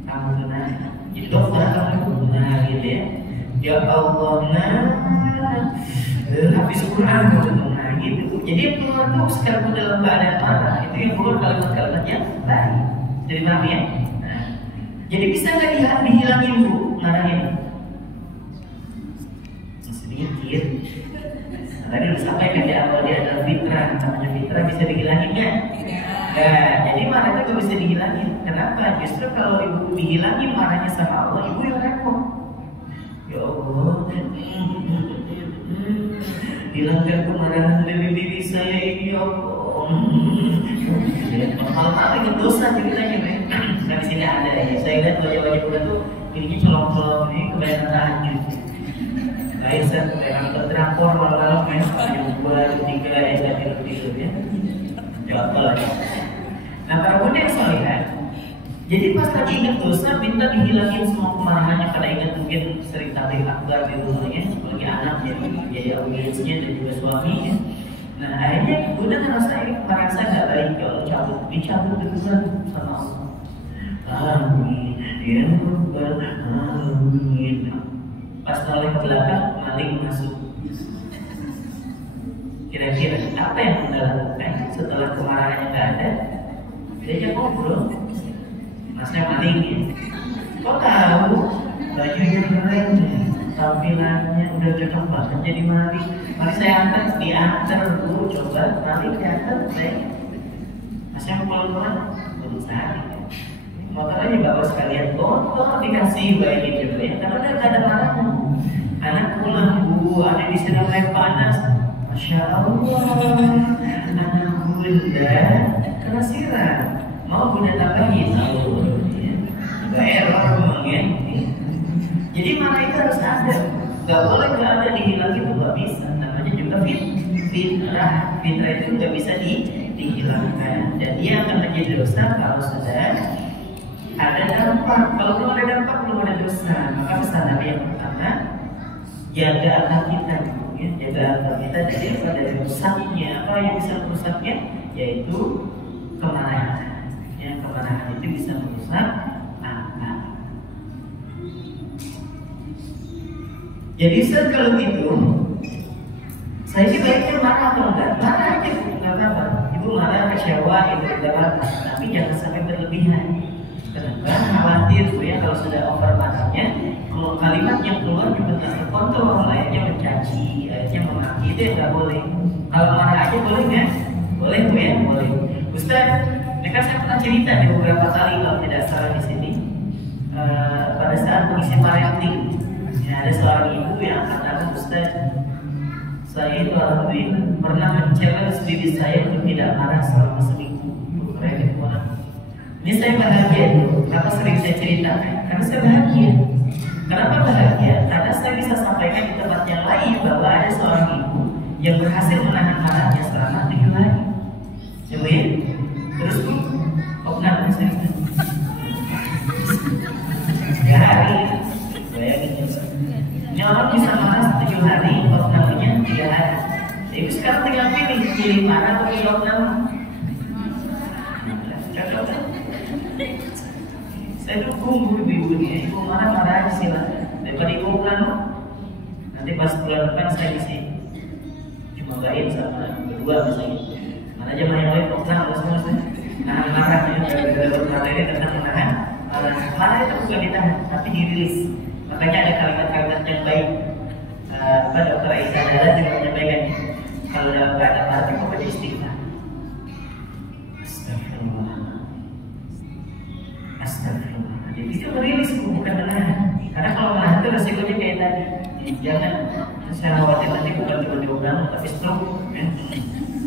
Kamu tenang. Jadi dokter kamu tenang gitu ya. Ya Allah, habis Quran nah gitu. Jadi yang keluar tuh sekarang dalam keadaan marah, itu yang keluar kalimat-kalimatnya baik. Jadi paham ya? Nah, jadi bisa nggak dihilangin bu marahnya? Masih dikit. Tadi udah sampaikan di awal dia adalah fitrah, namanya fitrah bisa dihilangin nggak? Nah, jadi marah itu nggak bisa dihilangin. Kenapa? Justru kalau ibu dihilangin marahnya sama Allah, ibu yang repot. Ya Allah, hilangkan kemarahan dari diri saya ini, ya Allah. Malah ingat dosa ceritanya, men. Nah di sini ada ya. Saya lihat wajah-wajah bulan tuh ininya colong-colong ini kebanyakan tahajud. Baik, saya kebanyakan terdrakor malam-malam, men. Yang 2, 3 ya, saya tidur ya. Jawab lagi. Nah para bunda yang solihah, jadi pas lagi ingat dosa, minta dihilangin semua kemarahannya. Pada ingat mungkin sering tablik akbar di rumahnya, sebagai anak jadi audiensnya dan juga suaminya. Nah akhirnya bunda merasa nggak baik kalau dicabut duluan sama Allah. Amin, ya Rabbal Alamin. Pas noleh ke belakang, maling masuk. Kira-kira apa yang bunda lakukan setelah kemarahannya nggak ada? Diajak ngobrol. Masnya maling ya. Kok tahu bajunya keren, tampilannya udah cocok banget jadi maling. Mari saya diantar dulu, coba maling diantar saya. Masnya mau pulang berusaha. Motor aja bawa sekalian foto dikasih bayi gitu ya. Karena udah gak ada marahnya. Anak pulang bu, ada di sinar air panas. Masya Allah, anak bunda kena siram. Mau bunda tambahin, gak error memang ya. Jadi marah itu harus ada. Gak boleh gak ada, dihilangin itu gak bisa. Namanya juga fitrah. Fitrah itu gak bisa dihilangkan. Dan dia akan menjadi dosa kalau sudah ada dampak. Kalau belum ada dampak, belum ada dosa. Maka pesan Nabi yang pertama, jaga akal kita ya. Jaga akal kita dari rusaknya. Apa yang bisa merusaknya? Yaitu kemarahan. Ya, kemarahan itu bisa merusak akal. Jadi kalau gitu, saya sih baiknya marah atau enggak? Marah aja, enggak apa-apa. Ibu marah, kecewa, itu enggak apa-apa. Tapi jangan sampai berlebihan. Kenapa? Khawatir ya kalau sudah over marahnya, kalau kalimat yang keluar juga tidak terkontrol, akhirnya mencaci, akhirnya memaki, itu yang nggak boleh. Kalau marah aja boleh nggak? Boleh bu ya, boleh. Ustaz, ini kan saya pernah cerita di beberapa kali kalau tidak salah di sini. Pada saat mengisi parenting, ya, ada seorang ibu yang katakan, Ustaz, saya itu alhamdulillah pernah men-challenge diri saya untuk tidak marah selama seminggu. Keren banget. Ini saya bahagia, kenapa sering saya ceritakan? Karena saya bahagia. Kenapa bahagia? Karena saya bisa sampaikan di tempat yang lain bahwa ada seorang ibu yang berhasil menahan marahnya selama 3 hari. Coba ya, terus bu, kok kenapa saya? jawab nama? Cocok kan? Saya dukung ibu-ibu nih, ibu marah-marah aja silakan. Daripada ibu plano, nanti pas bulan depan saya isi cuma gain sama berdua misalnya. Mana aja main lain kok semua nahan marahnya dalam materi tentang menahan marah itu bukan ditahan tapi dirilis. Makanya ada kalimat-kalimat yang baik. Dokter Aisyah Dahlan juga menyampaikan kalau dalam keadaan marah itu pada istighfar. Astagfirullah. Jadi itu merilis bukan menahan. Karena kalau menahan itu resikonya kayak tadi. Jangan saya khawatir nanti bukan cuma diobram tapi stroke.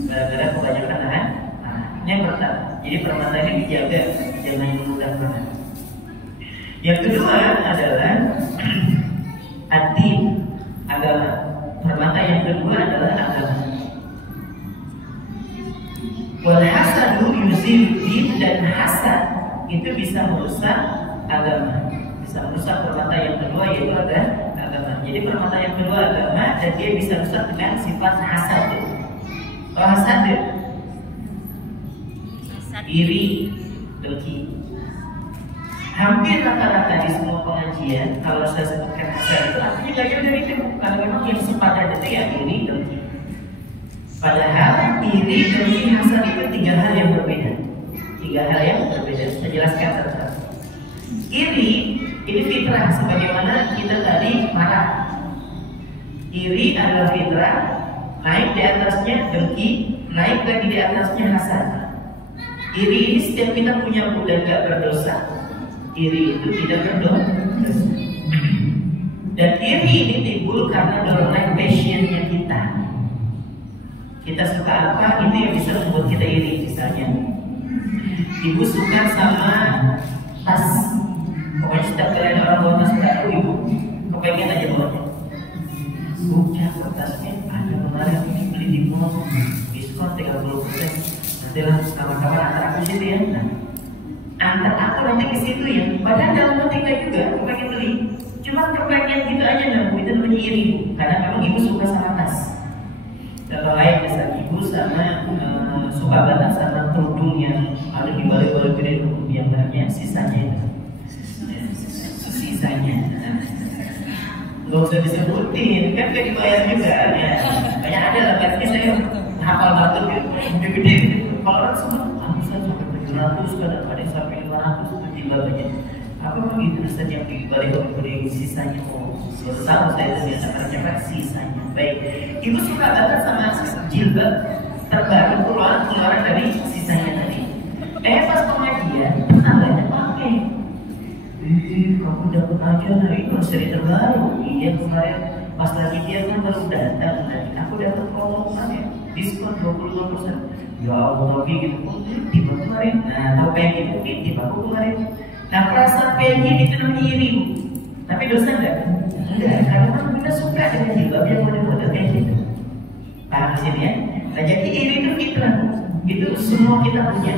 Gara-gara kebanyakan nahan. Ini yang pertama. Jadi permata ini dijaga, jangan mudah menahan. Yang kedua adalah hati agama. Permata yang kedua adalah agama. Wal hasadu yuzil din, dan hasad itu bisa merusak agama, bisa merusak permata yang kedua yaitu ada agama. Jadi permata yang kedua agama dan dia bisa rusak dengan sifat hasad. Kalau hasad iri, dengki. Hampir rata-rata di semua pengajian kalau saya sebutkan hasad itu artinya gak jauh dari itu, karena memang yang sifatnya itu ya iri, dengki. Padahal iri, dengki, hasad itu tiga hal yang berbeda. Tiga hal yang berbeda. Saya jelaskan satu-satu. Iri ini fitrah, sebagaimana kita tadi marah. Iri adalah fitrah, naik di atasnya dengki, naik lagi di atasnya hasad. Iri ini setiap kita punya budak gak berdosa. Iri itu tidak berdosa. Dan iri ini timbul karena dorongan passionnya kita. Kita suka apa, itu yang bisa membuat kita iri. Misalnya ibu suka sama tas, pokoknya setiap kali ada orang bawa tas baru, ibu kepengen aja bawanya. Bukan tasnya ada kemarin ini beli di mall, diskon 30%. Nanti lah sama-sama antar aku situ ya. Nah, antar aku nanti ke situ ya. Padahal dalam hati kita juga kepengen beli. Cuma kepengen gitu aja nah, itu namanya iri. Karena memang ibu suka sama tas. Contoh lain misalnya ibu sama suka banget sama kerudung yang ada di balik-balik gede yang banyak sisanya itu. Sisanya. Nggak usah disebutin, kan gak dibayar juga ya. Kayak ada lah, pasti saya hafal batuk gitu, gede-gede gitu. Kalau orang sebut, bisa sampai 700, kadang ada yang sampai 500 itu gila banyak. Apa begitu Ustaz yang dibalik-balik sisanya? Oh, baru tahu saya itu biasa kerja sisanya. Baik, ibu suka banget sama jilbab terbaru keluaran dari sisanya tadi. Pas pengajian, anaknya pakai. Kamu dapat aja hari ini seri terbaru. Iya kemarin pas lagi dia kan baru datang dan aku dapat promosi ya, diskon 25%. Ya Allah, tapi gitu tiba kemarin. Nah, tahu pengen gitu tiba aku kemarin. Nah, perasaan pengen itu namanya iri. Tapi dosa enggak? Enggak, karena kan kita suka dengan jilbab yang model-model kayak gitu. Paham di sini ya? Nah, jadi iri itu fitrah. Itu semua kita punya.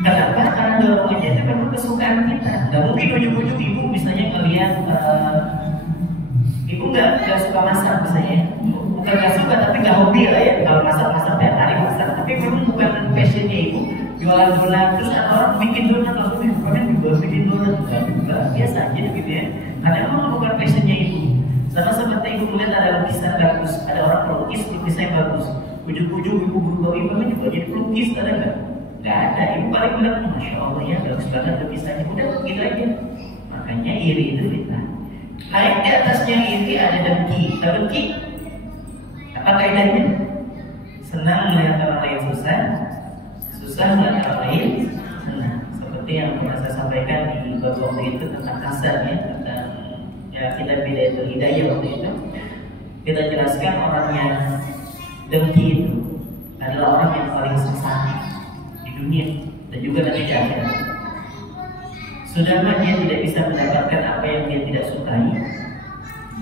Kenapa? Karena dorongannya itu memang kesukaan kita. Gak mungkin ujuk-ujuk ibu misalnya ngelihat ibu nggak suka masak misalnya, bukan nggak suka tapi nggak hobi lah ya. Kalau masak tiap hari masak, tapi memang bukan passionnya ibu. Jualan donat terus ada orang bikin donat langsung kalian juga bikin donat enggak biasa aja gitu ya. Karena memang bukan passionnya ibu. Sama seperti ibu melihat ada lukisan bagus, ada orang pelukis lukisannya bagus. Ujuk-ujuk ibu berubah ibu juga jadi pelukis, ada nggak? Nggak ada. Ibu paling bilang, masya Allah ya bagus banget lukisannya. Udah begitu aja. Makanya iri itu fitnah. Naik di atasnya iri ada dengki. Dengki apa kaidahnya? Senang melihat orang lain susah, susah melihat orang lain senang. Seperti yang pernah saya sampaikan di bab waktu itu tentang hasad ya, tentang ya kita beda itu hidayah waktu itu. Kita jelaskan orang yang dengki itu adalah orang yang paling sesat di dunia dan juga nanti di akhirat. Sudah dia tidak bisa mendapatkan apa yang dia tidak sukai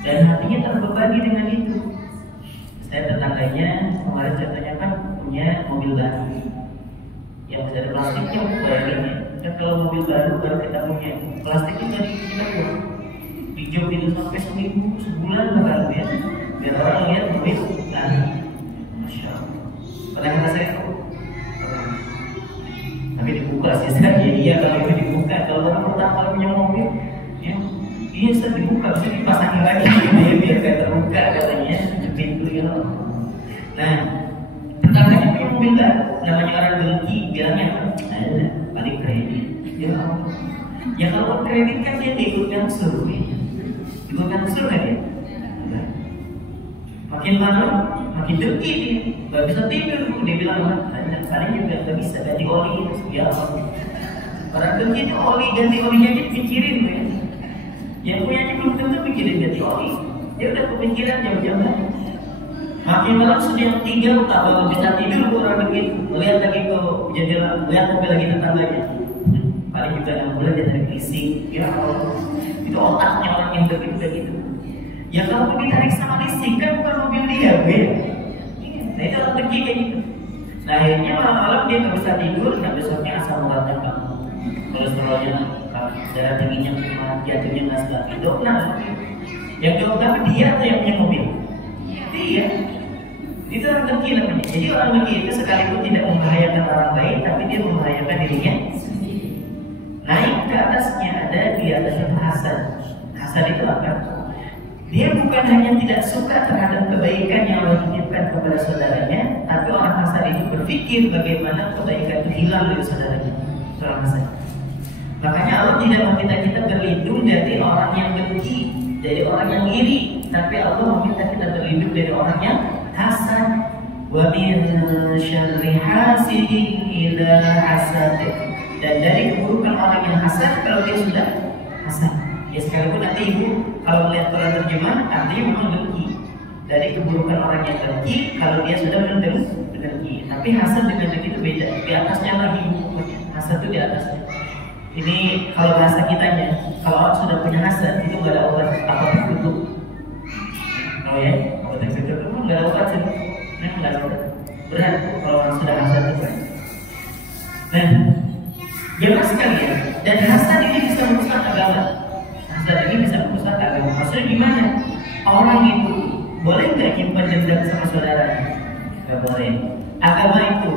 dan hatinya terbebani dengan itu. Saya tetangganya kemarin saya tanyakan punya mobil baru yang masih ada plastiknya, bayangin ya. Dan kalau mobil baru kita punya plastiknya jadi kita buang hijau itu sampai seminggu sebulan baru ya, biar orang lihat duit. Nah, masya Allah. Pada kata saya pasti saja iya kalau itu dibuka. Kalau orang pertama kali punya mobil, ya, iya sudah dibuka, bisa dipasangin lagi ya, biar gak terbuka katanya pintu ya. Nah, pertama kali punya mobil baru, namanya orang dengki bilangnya ada balik kredit. Ya, ya kalau kredit kan dia diikutkan suruh, ikutkan suruh kan dia. Makin malam, makin dengki dia, gak bisa tidur. Dia bilang, kadang juga gak bisa ganti oli. Ya, orang dengki itu oli, ganti olinya aja dipikirin ya. Yang punyanya belum tentu pikirin ganti oli. Dia udah kepikiran jauh-jauh hari. Makin malam sudah yang 3, tak bisa tidur orang dengki. Melihat lagi ke jendela, lihat mobil lagi tetangganya. Paling juga 6 bulan dia tarik leasing. Ya Allah, itu otaknya orang yang begitu begitu. Ya kalau ditarik sama leasing kan bukan mobil dia, ya. Nah itu orang dengki kayak gitu. Nah akhirnya malam-malam dia nggak bisa tidur, dan besoknya asam uratnya kamu, kolesterolnya, darah tingginya kumat, jantungnya nggak stabil. Nah, yang dokter dia atau yang punya mobil? Dia. Itu orang dengki namanya. Jadi orang dengki itu sekalipun tidak membahayakan orang lain, tapi dia membahayakan dirinya sendiri. Naik ke atasnya ada di atasnya hasad. Hasad itu apa? Dia bukan hanya tidak suka terhadap kebaikan yang Allah titipkan kepada saudaranya, tapi orang hasad itu berpikir bagaimana kebaikan itu hilang dari saudaranya. Orang hasad. Makanya Allah tidak meminta kita berlindung dari orang yang dengki, dari orang yang iri, tapi Allah meminta kita berlindung dari orang yang hasad. Wa min syarri hasidin idza hasad. Dan dari keburukan orang yang hasad kalau dia sudah hasad. Ya sekalipun nanti ibu kalau melihat Quran terjemah artinya memang dengki. Dari keburukan orang yang dengki kalau dia sudah mendengki. Tapi hasad dengan dengki itu beda. Di atasnya lagi pokoknya. Hasad itu di atasnya. Ini kalau bahasa kitanya, kalau orang sudah punya hasad itu nggak ada obat apapun untuk. Oh ya, obat yang itu nggak ada obat sih. Nah nggak ada obat. Berat kalau orang sudah hasad itu. Nah, jangan sekalian. Dan hasad ini bisa merusak agama. Dan ini bisa merusak agama. Maksudnya gimana? Orang itu boleh nggak nyimpan dendam sama saudaranya? Nggak boleh. Agama itu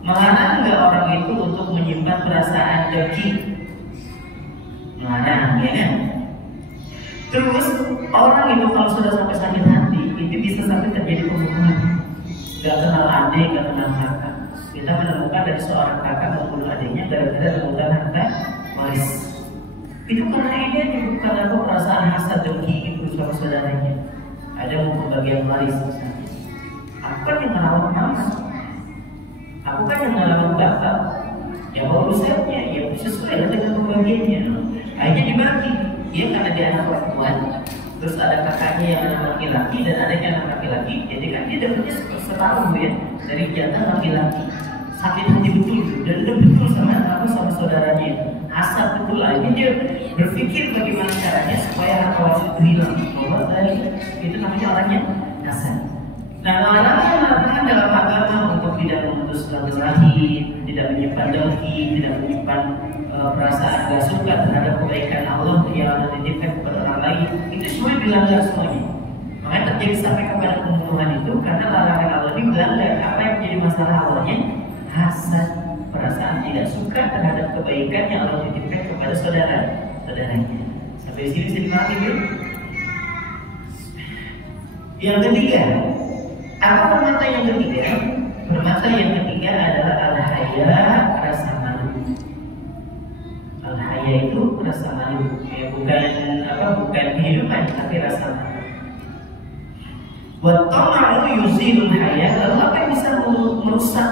melarang nggak orang itu untuk menyimpan perasaan dengki? Melarang, ya kan? Terus orang itu kalau sudah sampai sakit hati, itu bisa sampai terjadi pembunuhan. Nggak kenal adik, nggak kenal kakak. Kita menemukan dari seorang kakak membunuh adiknya gara-gara rebutan harta waris. Itu karena ini bukan ada perasaan hasad dengki itu sama saudaranya. Ada mau bagian waris misalnya. Aku kan yang merawat mama, aku kan yang merawat bapak. Ya mau urusannya, ya sesuai dengan pembagiannya. Akhirnya dibagi. Dia karena dia anak perempuan, terus ada kakaknya yang anak laki-laki dan adanya anak laki-laki. Jadi kan dia dapatnya separuh ya dari jatah laki-laki. Sakit hati betul dan udah betul sama saudaranya. Hasad betul lagi dia berpikir bagaimana caranya supaya harta waris itu hilang. Bahwa tadi itu namanya orangnya hasad. Nah, larangan dalam agama untuk tidak memutus silaturahim, tidak menyimpan dengki, tidak menyimpan perasaan gak suka terhadap kebaikan Allah yang Allah titipkan kepada orang lain, itu semua dilanggar semuanya. Makanya terjadi sampai kepada pembunuhan itu karena larangan Allah ini dilanggar. Apa yang menjadi masalah awalnya? Hasad, perasaan tidak suka terhadap kebaikan yang Allah titipkan kepada saudaranya. Sampai di sini bisa dipahami ya? Yang ketiga, apa permata yang ketiga? Permata yang ketiga adalah al-haya, rasa malu. Al-haya itu rasa malu, ya, bukan kehidupan, tapi rasa malu. Wa tama'u yuzilul haya. Lalu apa yang bisa merusak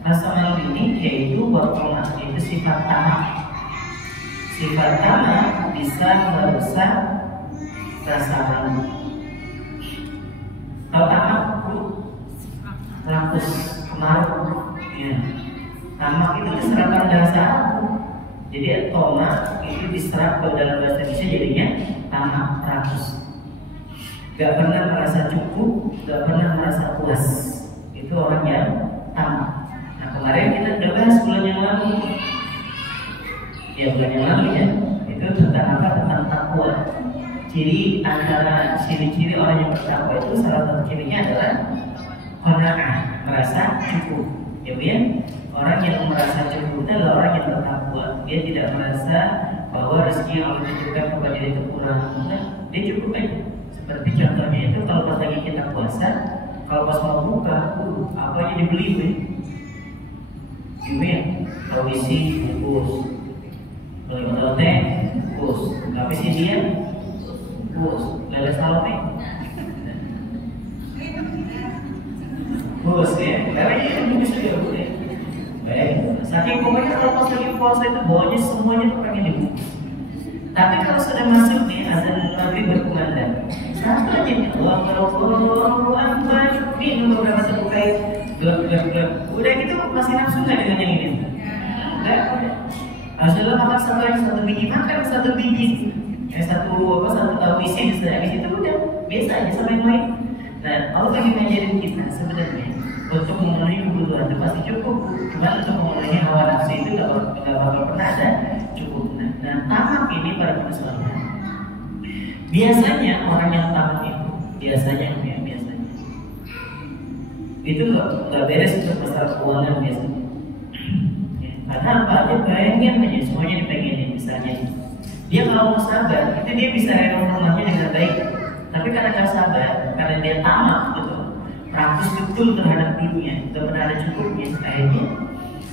rasa malu ini? Yaitu wa itu sifat tamak. Sifat tamak bisa merusak rasa malu. Kalau tamak itu rakus, marah, ya. Tamak itu diserapkan bahasa Arab. Jadi toma itu diserap ke dalam bahasa Indonesia jadinya tamak, rakus. Gak pernah merasa cukup, gak pernah merasa puas. Itu orang yang tamak. Nah kemarin kita udah bahas bulan yang lalu. Ya bulan yang lalu ya. Itu tentang apa? Tentang takwa. Ciri antara ciri-ciri orang yang bertakwa itu salah satu cirinya adalah qanaah, merasa cukup. Ya Bu ya. Orang yang merasa cukup itu adalah orang yang bertakwa. Dia tidak merasa bahwa rezeki yang Allah tunjukkan kepada dia itu kurang. Nah, dia cukup aja. Seperti contohnya itu kalau pas lagi kita puasa, kalau pas mau buka, apa aja dibeli nih? Gimana? Kalau isi bungkus, beli botol teh, bungkus. Tapi sih dia, bungkus. Lele salome, bungkus ya. Lele itu bungkus juga boleh. Baik, saking pokoknya kalau pas lagi puasa itu bawanya semuanya tuh pengen dibungkus. Tapi kalau sudah masuk nih azan maghrib berkumandang, satu aja nih, Allahu Akbar, minum beberapa sepukai, gelap. Udah gitu masih nafsu nggak dengan yang ini? Enggak. Rasulullah makan satu biji, satu tahu isi habis itu udah biasa aja sama yang lain. Nah, Allah lagi ngajarin kita sebenarnya untuk memenuhi kebutuhan itu pasti cukup, cuma untuk memenuhi hawa nafsu itu nggak bakal pernah ada cukup. Nah, tamak ini para pengusaha. Biasanya orang yang tamak itu biasanya itu nggak beres untuk masalah keuangan biasanya. Karena apa? Dia pengen aja semuanya dipengenin. Misalnya dia kalau mau sabar, itu dia bisa renov rumahnya dengan baik. Tapi karena nggak sabar, karena dia tamak betul, praktis betul terhadap dirinya, nggak pernah ada cukupnya. Akhirnya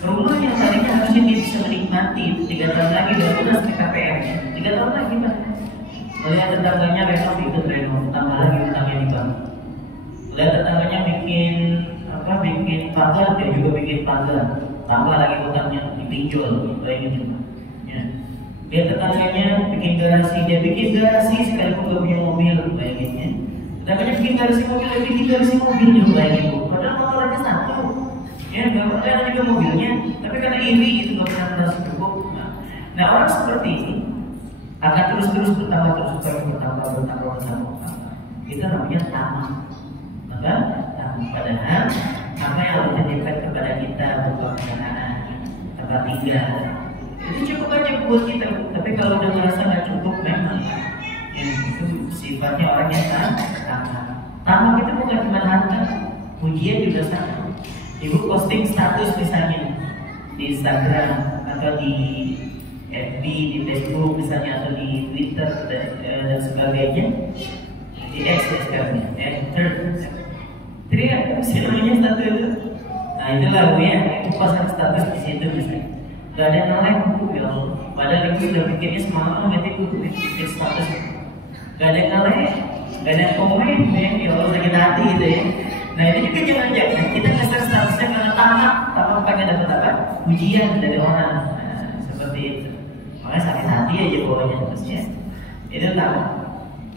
rumah yang tadinya harusnya dia bisa menikmati 3 tahun lagi baru lunas KPR-nya, 3 tahun lagi Pak. Melihat tetangganya renov, tambah lagi utangnya di bank. Melihat tetangganya bikin pagar, dia juga bikin pagar, tambah lagi utangnya dipinjol, bayangin cuma. Ya. Dia tetangganya bikin garasi, sekalipun gak punya mobil, bayangin ya. Tetangganya bikin garasi mobil juga, bayangin Bu. Padahal motornya satu. Ya, nggak ada juga mobilnya, tapi karena iri itu nggak pernah merasa cukup. Nah, orang seperti ini akan terus bertambah. Itu namanya tamak. Maka padahal apa yang Allah titipkan kepada kita berupa makanan, tempat tinggal, itu cukup aja buat kita. Tapi kalau udah merasa nggak cukup, memang itu sifatnya orang yang tamak. Tamak itu bukan cuma harta, pujian juga sama. Ibu posting status misalnya di Instagram atau di FB, di Facebook misalnya, atau di Twitter dan sebagainya, di X sekarang teriak namanya status itu. Nah itulah ya, itu pasang status di situ misalnya. Gak ada yang like ya Allah. Padahal ibu sudah pikirnya semalam ngetik status. Gak ada yang like, gak ada yang komen ya Allah sakit hati gitu ya. Nah itu juga jangan kita ngeser statusnya karena tamak pengen dapat apa? Pujian dari orang. Nah, seperti itu. Makanya sakit hati aja bawahnya terusnya. Itu tamak.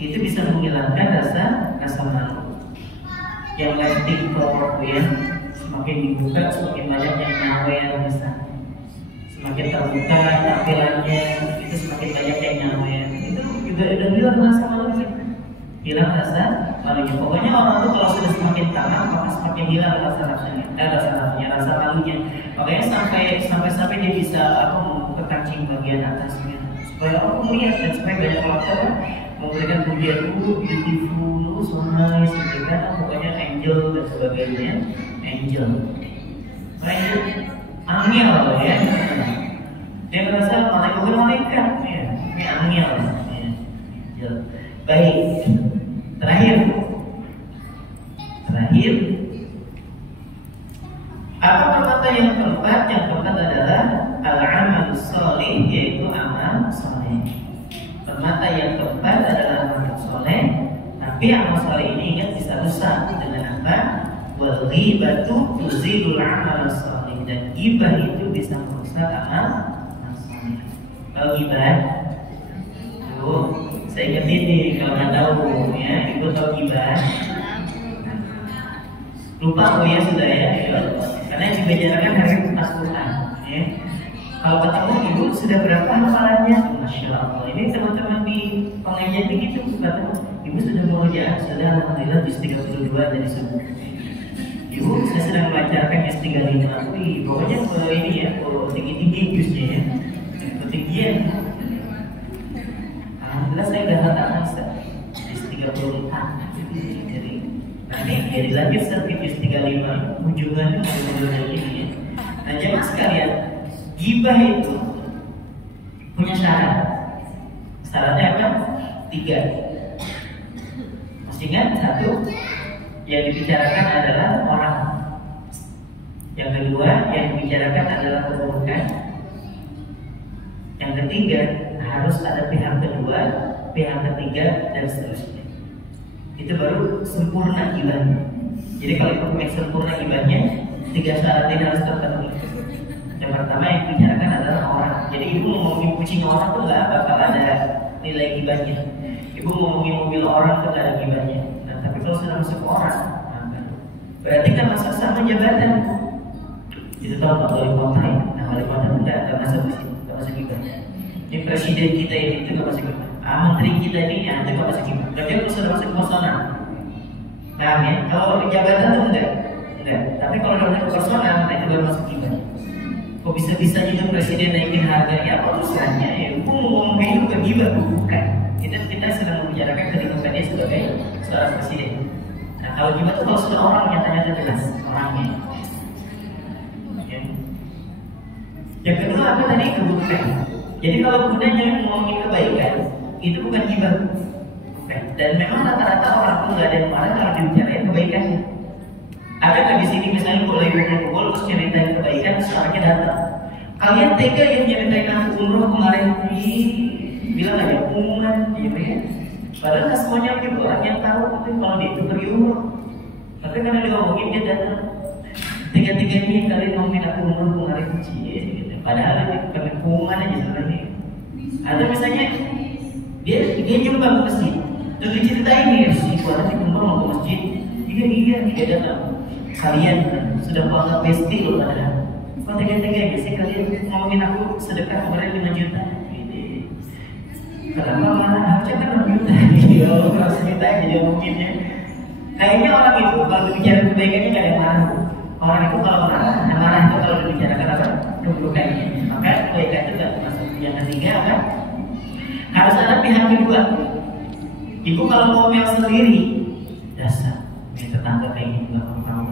Itu bisa menghilangkan rasa malu. Yang live TikTok ya, semakin dibuka semakin banyak yang nyawer misalnya. Semakin terbuka tampilannya, itu semakin banyak yang nyawer. Itu juga udah hilang rasa malunya. Hilang rasa malunya. Pokoknya orang tuh kalau sudah semakin tamak maka semakin hilang rasa malunya. Makanya sampai dia bisa membuka kancing bagian atasnya supaya orang melihat dan supaya banyak orang memberikan pujian beautiful, so nice, gitu kan. Pokoknya angel dan sebagainya. Angel angel ya. Dia merasa malaikat ya. Ini angel ya. Baik. Terakhir apa permata yang keempat? Yang keempat adalah al-amal sholih, yaitu amal soleh. Permata yang keempat adalah amal soleh. Tapi amal soleh ini ingat bisa rusak dengan apa? Wal ghibatu tuzilul amal soleh. Dan ghibah itu bisa merusak amal soleh. Kalau ghibah, saya ingetin nih kalau nggak tahu ya, ibu tahu ghibah? Lupa ya sudah ya. Karena yang dibicarakan hari tentang Quran ya. Kalau ketemu ibu sudah berapa hafalannya? Masya Allah. Ini teman-teman di pengajian begitu kata ibu sudah mengerjakan, sudah alhamdulillah juz 32 dari subuh. Ibu saya sedang melancarkan juz 35. Pokoknya ini ya, tinggi juznya ya. Ketinggian. Alhamdulillah saya udah hafal juz 34. Jadi nanti jadi lagi servis juz 35 ujungannya ini ya. Nah jangan Gibah itu punya syarat. Syaratnya apa? 3. Masih ingat? 1, yang dibicarakan adalah orang. Yang kedua, yang dibicarakan adalah keburukan. Yang ketiga, harus ada pihak kedua, pihak ketiga, dan seterusnya. Itu baru sempurna gibahnya. Jadi kalau itu sempurna gibahnya, 3 syarat ini harus terpenuhi. Yang pertama yang dibicarakan adalah orang. Jadi ibu ngomongin kucing orang tuh nggak bakal ada nilai gibahnya. Ibu ngomongin mobil orang tuh nggak ada gibahnya. Nah, tapi kalau sudah masuk ke orang, berarti kan masuk sama jabatan. Itu tahu nggak wali kota ya? Nah, wali kota nggak masuk di sini, nggak masuk gibah. Ini presiden kita ini itu nggak masuk gibah. Menteri kita ini ya itu nggak masuk gibah. Berarti kalau sudah masuk personal. Paham ya? Kalau di jabatan tuh enggak. Tapi kalau udah masuk personal, nah itu baru masuk gibah. Kok bisa juga presiden naikin harga ya apa urusannya? Ya, aku mau ngomong kayak bukan gibah, bukan. Kita sedang membicarakan kedudukan dia sebagai seorang presiden. Nah kalau gibah tuh kalau sudah orang nyata-nyata jelas orangnya. Ya. Yang kedua apa tadi? Keburukan. Jadi kalau gunanya ngomongin kebaikan, itu bukan gibah. Dan memang rata-rata orang tuh nggak ada yang marah kalau dibicarain kebaikannya. Ada nggak di sini misalnya boleh kumpul terus ceritain kebaikan, seorangnya datang. Kalian tega yang nyeritain aku umroh kemarin, bilang aja umuman, gitu ya. Padahal nggak semuanya gitu, orang yang tahu itu kalau dia itu pergi umroh. Tapi karena dia ngomongin dia datang. Tiga-tiganya kalian ngomongin aku umroh kemarin, gitu. Padahal itu karena umuman aja sebenarnya. Atau misalnya dia nyumbang ke masjid, terus diceritain nih, si kuat di umroh mau ke masjid, dia datang. Kalian sudah bangga pesti loh padahal. Kok tega-teganya sih kalian ngomongin aku sedekah kemarin 5 juta? Kenapa malah harusnya kan 6 juta? Iya, harus juta aja dia ngomonginnya. Kayaknya orang itu kalau berbicara kebaikannya gak ada yang marah. Orang itu kalau marah itu kalau dibicarakan apa? Keburukannya. Maka kebaikan itu gak termasuk. Yang ketiga apa? Harus ada pihak kedua. Ibu kalau mau ngomel sendiri, dasar. Ini tetangga kayak gini gak mau.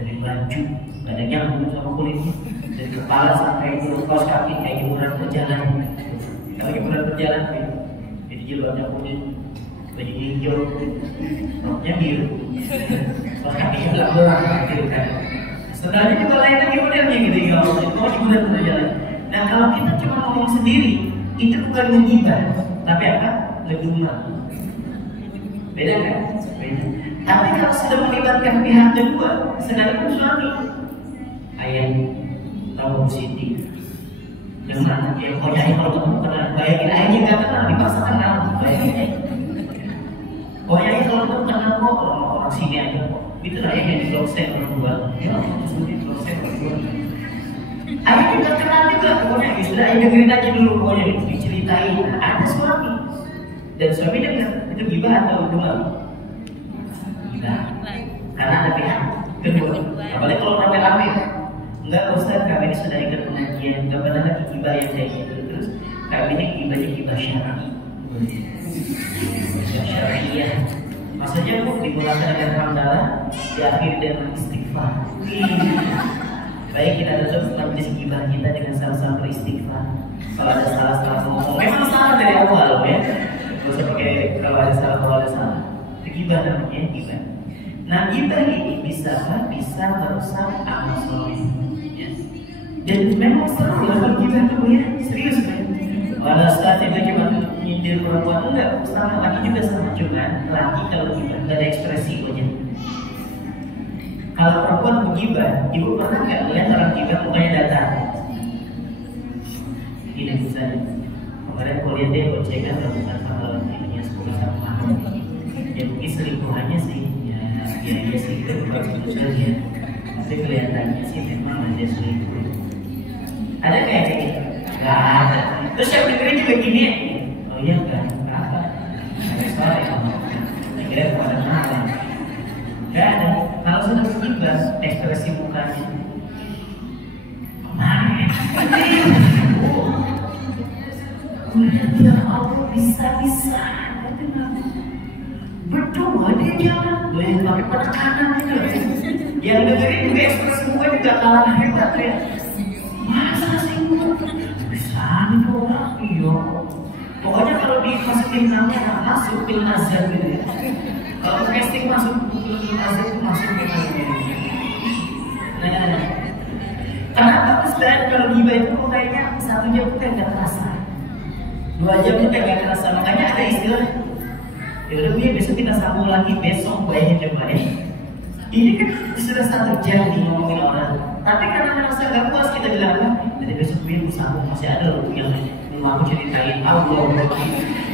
Dari baju, badannya lembut sama kulitnya, dari kepala sampai kaos kaki kayak hiburan berjalan. Kalau hiburan berjalan, jadi jilbabnya kuning, baju hijau, roknya biru, kaos kakinya nggak berang, gitu kan. Sebenarnya juga lain lagi modelnya gitu ya, kalau hiburan berjalan. Nah kalau kita cuma ngomong sendiri, itu bukan menggibah, tapi apa? Ngedumel. Beda kan? Beda. Tapi kalau sudah melibatkan pihak kedua, sekalipun suami, ayah tahu Siti, dengan yang pokoknya kalau kamu kenal, bayangin ayahnya nggak kenal, dipaksa kenal, bayangin. Pokoknya kalau kamu kenal kok orang sini aja, itu ayahnya di blog saya berdua, ya di blog saya berdua. Ayahnya nggak kenal juga, pokoknya sudah ayah dengerin aja dulu, pokoknya diceritain. Ada suami dan suami dengar, itu gibah atau dumel? Karena ada pihak kedua. Apalagi kalau rame-rame, enggak Ustaz, kami ini sudah ikut pengajian, enggak pernah lagi gibah yang kayak gitu. Terus kami ini gibahnya gibah syar'i. Syariah. Maksudnya dimulakan dengan hamdalah, diakhiri dengan istighfar. Baik, kita tutup majelis gibah kita dengan sama-sama beristighfar. Kalau ada salah-salah ngomong, memang salah dari awal ya. Gak usah pakai kalau ada salah, kalau ada salah. Gibah namanya gibah. Nah gibah ini bisa merusak amal soleh. Ya. Dan memang seru lah kalau gibah itu ya, serius kan? Kalau saat itu cuma nyindir perempuan enggak, sama laki juga sama, cuma laki kalau gibah nggak ada ekspresi wajah. Kalau perempuan menggibah, ibu pernah nggak melihat orang gibah mukanya datar? Ini misalnya, kemarin kuliah dia bocekan bukan kalau ininya 10 sama. Ya mungkin selingkuhannya sih ya sih itu bukan ya, tapi kelihatannya sih memang ada selingkuh. Ada kayak gitu? Gak ada. Terus yang dengerin juga gini, oh iya kan, apa? Ada sore kamu, kira pada malam. Gak ada. Kalau sudah bergibah, ekspresi mukanya kemarin. Ya Allah, bisa. Berdua dia jalan, boleh pakai penekanan gitu. Yang dengerin juga ekspresi muka juga kalah hebat ya. Masa sih? Bisa nih orang, iya. Pokoknya kalau dimasukin namanya masuk film nazar gitu ya. Kalau casting masuk film nazar itu masuk film nazar. Nah, kenapa Ustaz kalau gibah itu kok kayaknya 1 jam kayak gak terasa, 2 jam itu kayak gak terasa. Makanya ada istilah, ya udah Bu, besok kita sambung lagi besok banyak coba ya. Ini kan sudah 1 jam nih ngomongin orang, tapi karena merasa gak puas kita bilang, jadi besok Bu sambung, masih ada loh yang mau aku ceritain. Allah,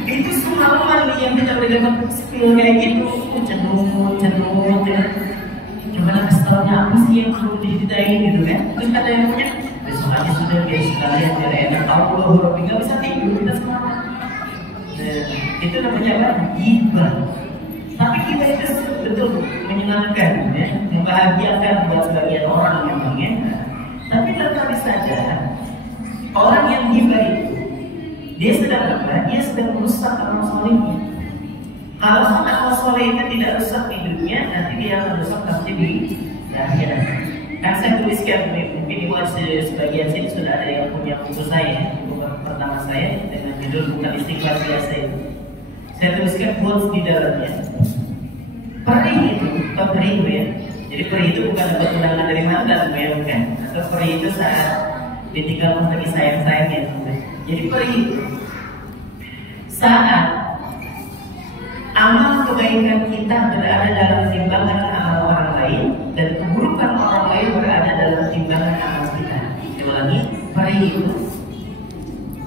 itu semalaman yang kita udah dapat skill kayak gitu, cenut ya. Gimana kesetelnya apa sih yang perlu diceritain gitu kan? Terus ada yang punya besok aja sudah biar sekalian biar enak. Allah, nggak bisa tidur kita semua. Itu namanya apa? Gibah. Tapi kita itu betul menyenangkan, ya, membahagiakan buat sebagian orang memangnya. Tapi tetapi saja orang yang gibah itu dia sedang apa? Dia sedang merusak amal solehnya. Kalau amal solehnya tidak rusak di dunia, nanti dia akan rusak nanti di akhirat. Kan saya tuliskan, mungkin di sebagian sini sudah ada yang punya buku saya, buku pertama saya dengan judul Bukan Istighfar Biasa itu. Saya tuliskan quotes di dalamnya. Perih itu, atau perih ya. Jadi perih itu bukan dapat undangan dari mantan, ya bukan. Atau perih itu saat ditinggalkan lagi sayang-sayangnya. Jadi perih itu saat amal kebaikan kita berada dalam timbangan amal orang lain dan keburukan orang lain berada dalam timbangan amal kita. Coba lagi, perih itu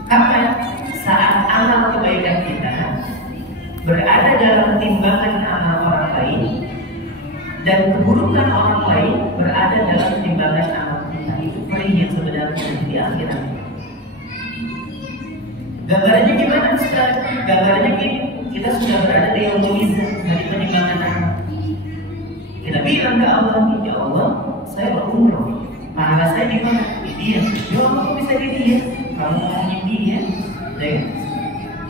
kapan? Saat amal kebaikan kita berada dalam timbangan amal orang lain dan keburukan orang lain berada dalam timbangan amal kita. Itu perih yang sebenarnya di akhirat. Gambarannya gimana sekarang? Gambarannya gini, kita sudah berada di Al-Mu'izah, dari penimbangan amal. Kita bilang ke Allah, ya Allah, saya berumroh, pahala saya di mana? Di dia. Ya Allah, kok bisa di dia? Kamu ngomongin dia,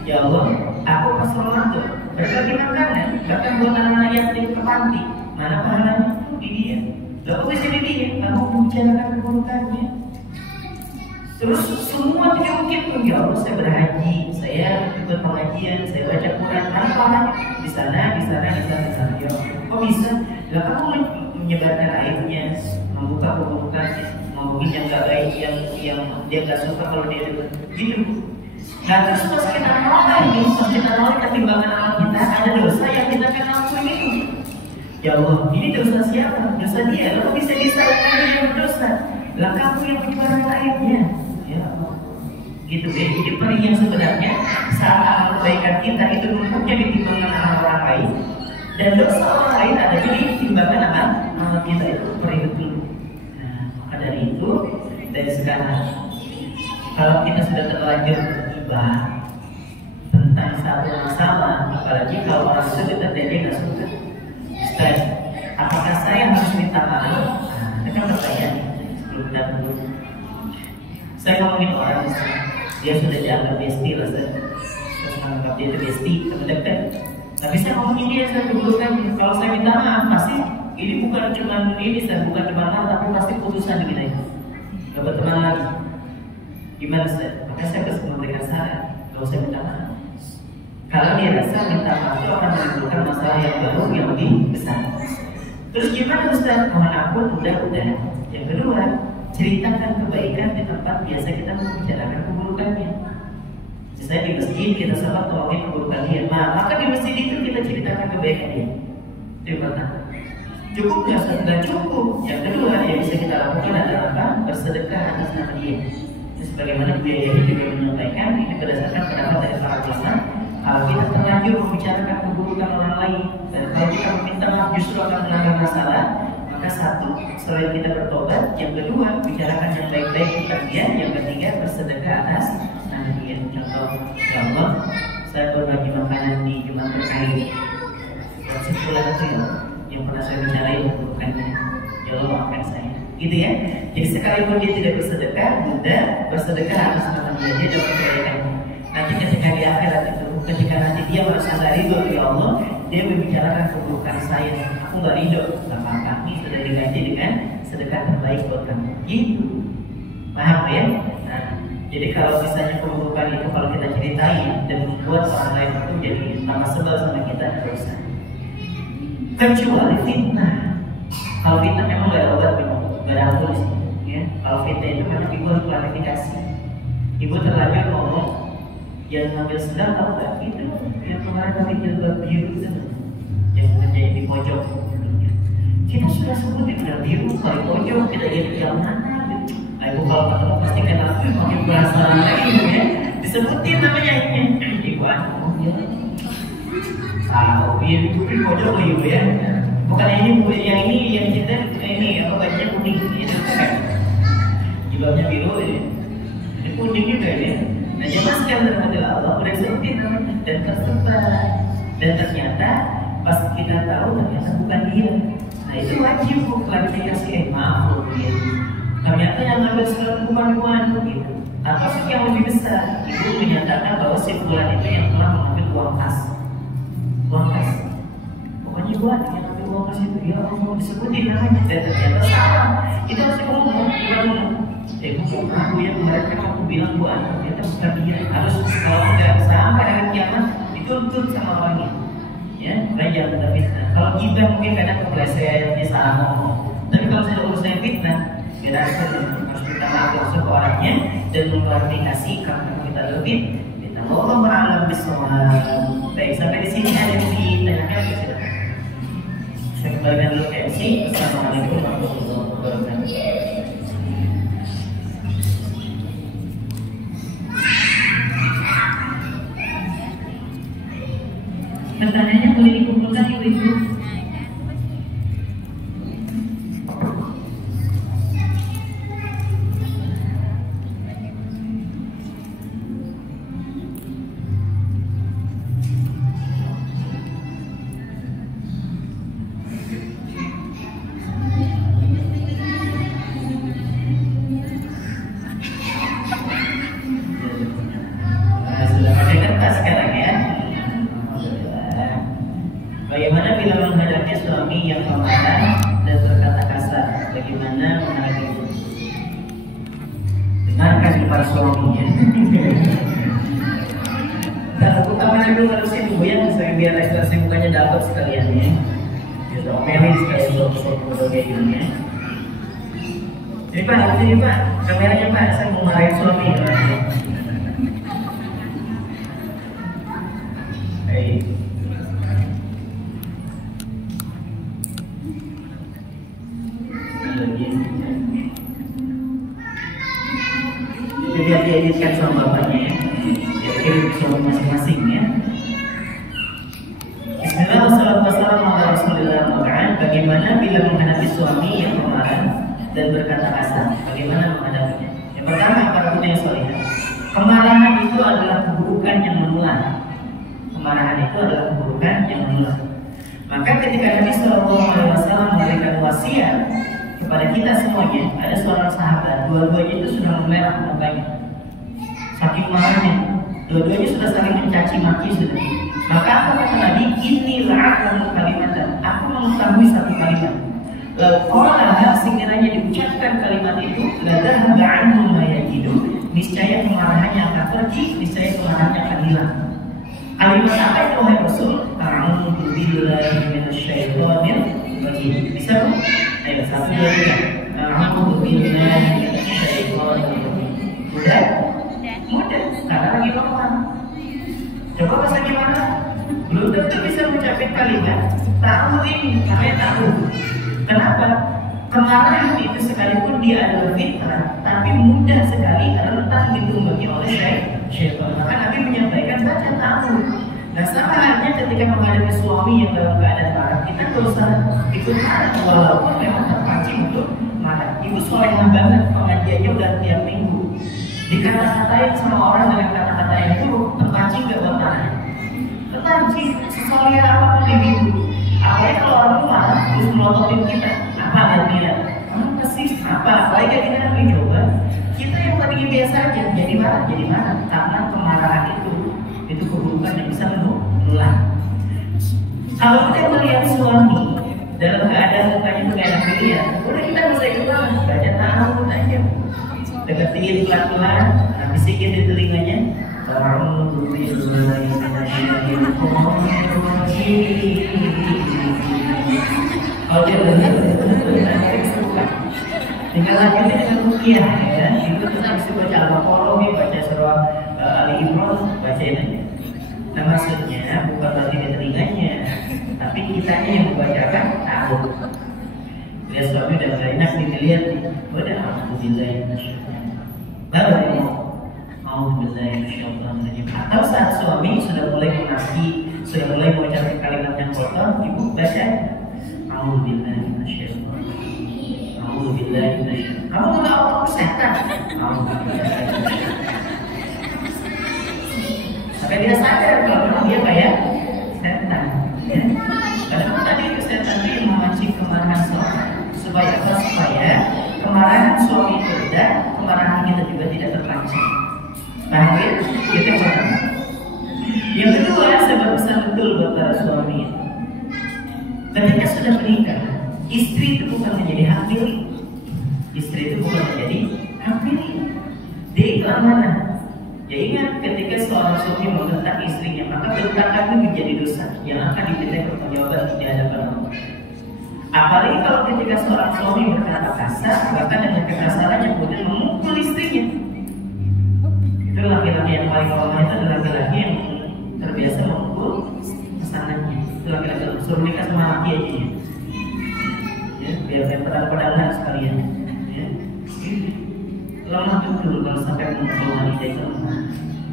ya Allah, aku pas Ramadan berbagi makanan, bahkan buat anak-anak yatim ke panti, mana pahalanya? Di dia. Kok bisa di dia? Kamu membicarakan keburukannya. Terus semua diungkit, ya Allah, saya berhaji, saya ikut pengajian, saya baca Quran, mana di sana. Ya, kok bisa? Lah kamu menyebarkan aibnya, membuka keburukannya, ngomongin yang gak baik, yang dia gak suka kalau dia itu gitu. Nah terus pas kita nolak ketimbangan amal kita, ada dosa yang kita kan lakuin itu. Ya Allah, ini dosa siapa? Dosa dia. Lalu bisa disalahkan dia berdosa. Lah kamu yang menyebarkan aibnya. Ya Allah, gitu ya. Jadi perih yang sebenarnya saat amal kebaikan kita itu numpuknya di timbangan amal orang lain dan dosa orang lain ada di timbangan amal kita, itu perih betul. Nah, maka dari itu dari sekarang kalau kita sudah terlanjur gibah tentang satu masalah, apalagi kalau orang itu kita dia nggak suka, Ustaz, apakah saya harus minta maaf? Nah, itu kan pertanyaan sebelum kita dulu. Saya ngomongin orang, dia sudah dianggap bestie lah, saya menganggap dia itu bestie, teman dekat. Tapi saya ngomongin dia, saya keburukan. Kalau saya minta maaf, pasti ini bukan cuma ini, saya bukan cuma maaf, tapi pasti putusan kita ini. Gak berteman lagi. Gimana saya? Maka saya harus memberikan saran. Kalau saya minta maaf, kalau dia rasa minta maaf itu akan menimbulkan masalah yang baru yang lebih besar. Terus gimana Ustaz? Mohon ampun, udah. Yang kedua, ceritakan kebaikan di tempat biasa kita membicarakan keburukannya. Misalnya di masjid kita sholat tolongin keburukan dia, maka di masjid itu kita ceritakan kebaikan dia. Itu yang pertama. Cukup nggak cukup. Yang kedua yang bisa kita lakukan adalah apa? Bersedekah atas nama dia. Sebagaimana Buya juga menyampaikan, ini berdasarkan pendapat dari para ulama. Kalau kita terlanjur membicarakan keburukan orang lain dan kalau kita meminta maaf justru akan menambah masalah, maka satu, selain kita bertobat, yang kedua, bicarakan yang baik-baik tentang dia, yang ketiga, bersedekah atas nama dia. Contoh, ya Allah, saya berbagi makanan di Jumat terkait. Dan sebulan itu ya, yang pernah saya bicarain keburukannya, ya Allah maafkan saya. Gitu ya. Jadi sekalipun dia tidak bersedekah, mudah bersedekah atas nama dia dapat kebaikannya. Nanti ketika di akhirat itu, ketika nanti dia merasa nggak ridho ya Allah, dia membicarakan keburukan saya, aku nggak ridho, nggak apa-apa, ini sudah diganti dengan sedekah terbaik buat kamu. Gitu. Paham ya? Nah, jadi kalau misalnya keburukan itu kalau kita ceritain dan membuat orang lain itu jadi tambah sebel sama kita, tidak usah. Kecuali fitnah. Kalau fitnah memang gak ada obat, gak ada ampun sih. Ya, kalau fitnah itu memang ibu harus klarifikasi. Ibu terlanjur ngomong, yang ngambil sedang tahu gak? Itu yang kemarin kami jilbab biru itu, yang terjadi di pojok. Kita sudah sebut di biru, kalau pojok kita jadi yang mana? Ibu kalau ketemu pasti kena pakai bahasa lain ya. Disebutin namanya ini. Ibu ya. Tahu biru itu pojok ibu ya. Bukan yang ini yang kita ini apa bajunya kuning itu kan. Jilbabnya biru ya. Ini kuning juga ya. Nah jelaskan kepada Allah udah sebutin namanya dan tersebar dan ternyata pas kita tahu ternyata bukan dia. Nah itu wajib klarifikasi maaf ya. Ternyata yang ngambil surat bukan gitu. Atau yang lebih besar, ibu menyatakan bahwa si bulan itu yang telah mengambil uang kas. Uang kas. Pokoknya buat yang ngambil uang kas itu ya mau disebutin namanya dan ternyata salah. Itu harus ngomong, bukan ngomong. Bukan aku yang kemarin kan aku bilang buat ternyata bukan dia. Harus kalau tidak sampai hari kiamat dituntut sama orangnya. Ya, jangan ada fitnah. Kalau kita mungkin kadang kepleset, dia salah ngomong. Tapi kalau sudah urusan fitnah, kita harus kita langsung ke orangnya dan mengklarifikasi karena kita lebih kita Allah beralam bismillah. Baik, sampai di sini ada yang ditanyakan sudah. Saya kembalikan dulu ke MC. Assalamualaikum warahmatullahi wabarakatuh. Pertanyaannya boleh dikumpulkan ibu-ibu. Sudah pakai kertas sekarang ya. Bagaimana bila menghadapi suami yang memarah dan berkata kasar? Bagaimana menghadapinya? Dengarkan para suaminya. Dan aku kamera dulu harusnya goyang saya biar ekspresi mukanya dapat sekalian ya. Biar omelin sekalian foto kayak gini ya. Jadi Pak, sini Pak, kameranya Pak, saya mau marahin suami. Baik. Jadi dia ingatkan sama bapaknya ya. Dia kirim suami masing-masing ya. Bismillah wassalatu wassalamu ala Rasulillah. Bagaimana bila menghadapi suami yang pemarah dan berkata kasar? Bagaimana menghadapinya? Yang pertama, para punya solihah. Kemarahan itu adalah keburukan yang menular. Kemarahan itu adalah keburukan yang menular. Maka ketika Nabi SAW memberikan wasiat kepada kita semuanya, ada seorang sahabat, dua-duanya itu sudah memerah mukanya, saking marahnya, dua-duanya sudah saling mencaci maki sudah. Maka apa kata Nabi? Ini la'akum kalimatan. Aku mengetahui satu kalimat. Lalu sekiranya diucapkan kalimat itu, ladahaba anhum ma yajidu, niscaya kemarahannya akan pergi, niscaya kemarahannya akan hilang. Kalimat apa itu wahai Rasul? A'udzu billahi minasyaitonir rajim. Bisa bu? Ayo satu dua tiga. A'udzu billahi minasyaitonir rajim. Mudah? Mudah. Karena lagi ngomong. Coba bahasa gimana? Belum tentu bisa mengucapkan kalimat. Tahu ini, namanya tahu. Kenapa? Kemarahan itu sekalipun dia adalah fitrah, tapi mudah sekali rentan ditumbuhi oleh syaitan. Maka Nabi menyampaikan baca tahu. Nah sama halnya ketika menghadapi suami yang dalam keadaan marah, kita tidak usah ikut marah walaupun memang terpancing untuk marah. Ibu solehah banget, pengajiannya udah tiap minggu. Dikata-katain sama orang dengan kata-kata yang buruk, terpancing gak buat marah? Terpancing, sesolehah apapun di minggu. Apalagi kalau orang marah terus melototin kita, apa dia? Apa sih? Apa? Apalagi kita lagi coba. Kita yang tadinya biasa aja jadi marah karena kemarahan itu keburukan yang bisa menular. Kalau kita melihat suami dalam keadaan mukanya itu kayak dilihat, udah kita bisa ikut marah, baca ta'awud aja. deketin pelan-pelan, bisikin di telinganya. Kalau dia benar, tinggal lanjutin dengan ruqyah ya. Itu kita bisa baca Al-Baqarah, baca surah Ali Imran, bacain aja. Nah maksudnya bukan berarti di telinganya, tapi kitanya yang membacakan tahu. Dia suami udah gak enak nih dilihat, udah alhamdulillah. Baru dia atau saat suami sudah mulai menafki, sudah mulai mengucapkan kalimat yang kotor, ibu baca Alhamdulillah minasyaitonir rajim. Alhamdulillah minasyaitonir rajim. Kamu nggak mau setan? Alhamdulillah. Sampai dia sadar kalau dia kayak setan. Ya. Karena tadi itu setan itu memancing kemarahan suami. Supaya apa? Supaya kemarahan suami itu tidak, kemarahan kita juga tidak terpancing. Nah, itu yang pertama. Yang kedua, saya pesan betul buat para suami. Ketika sudah menikah, istri itu bukan menjadi hak milik. Istri itu bukan menjadi hak milik. Dia itu amanah. Ya ingat, ketika seorang suami membentak istrinya, maka bentakan itu menjadi dosa yang akan diminta pertanggungjawaban di hadapan Allah. Apalagi kalau ketika seorang suami berkata kasar, bahkan dengan kekasarannya kemudian memukul istrinya. Itu laki-laki yang paling lemah itu adalah laki-laki yang terbiasa memukul pasangannya. Itu laki-laki suruh nikah sama laki aja ya, biar kayak pedang-pedangan sekalian ya. Lemah betul kalau sampai memukul wanita itu lemah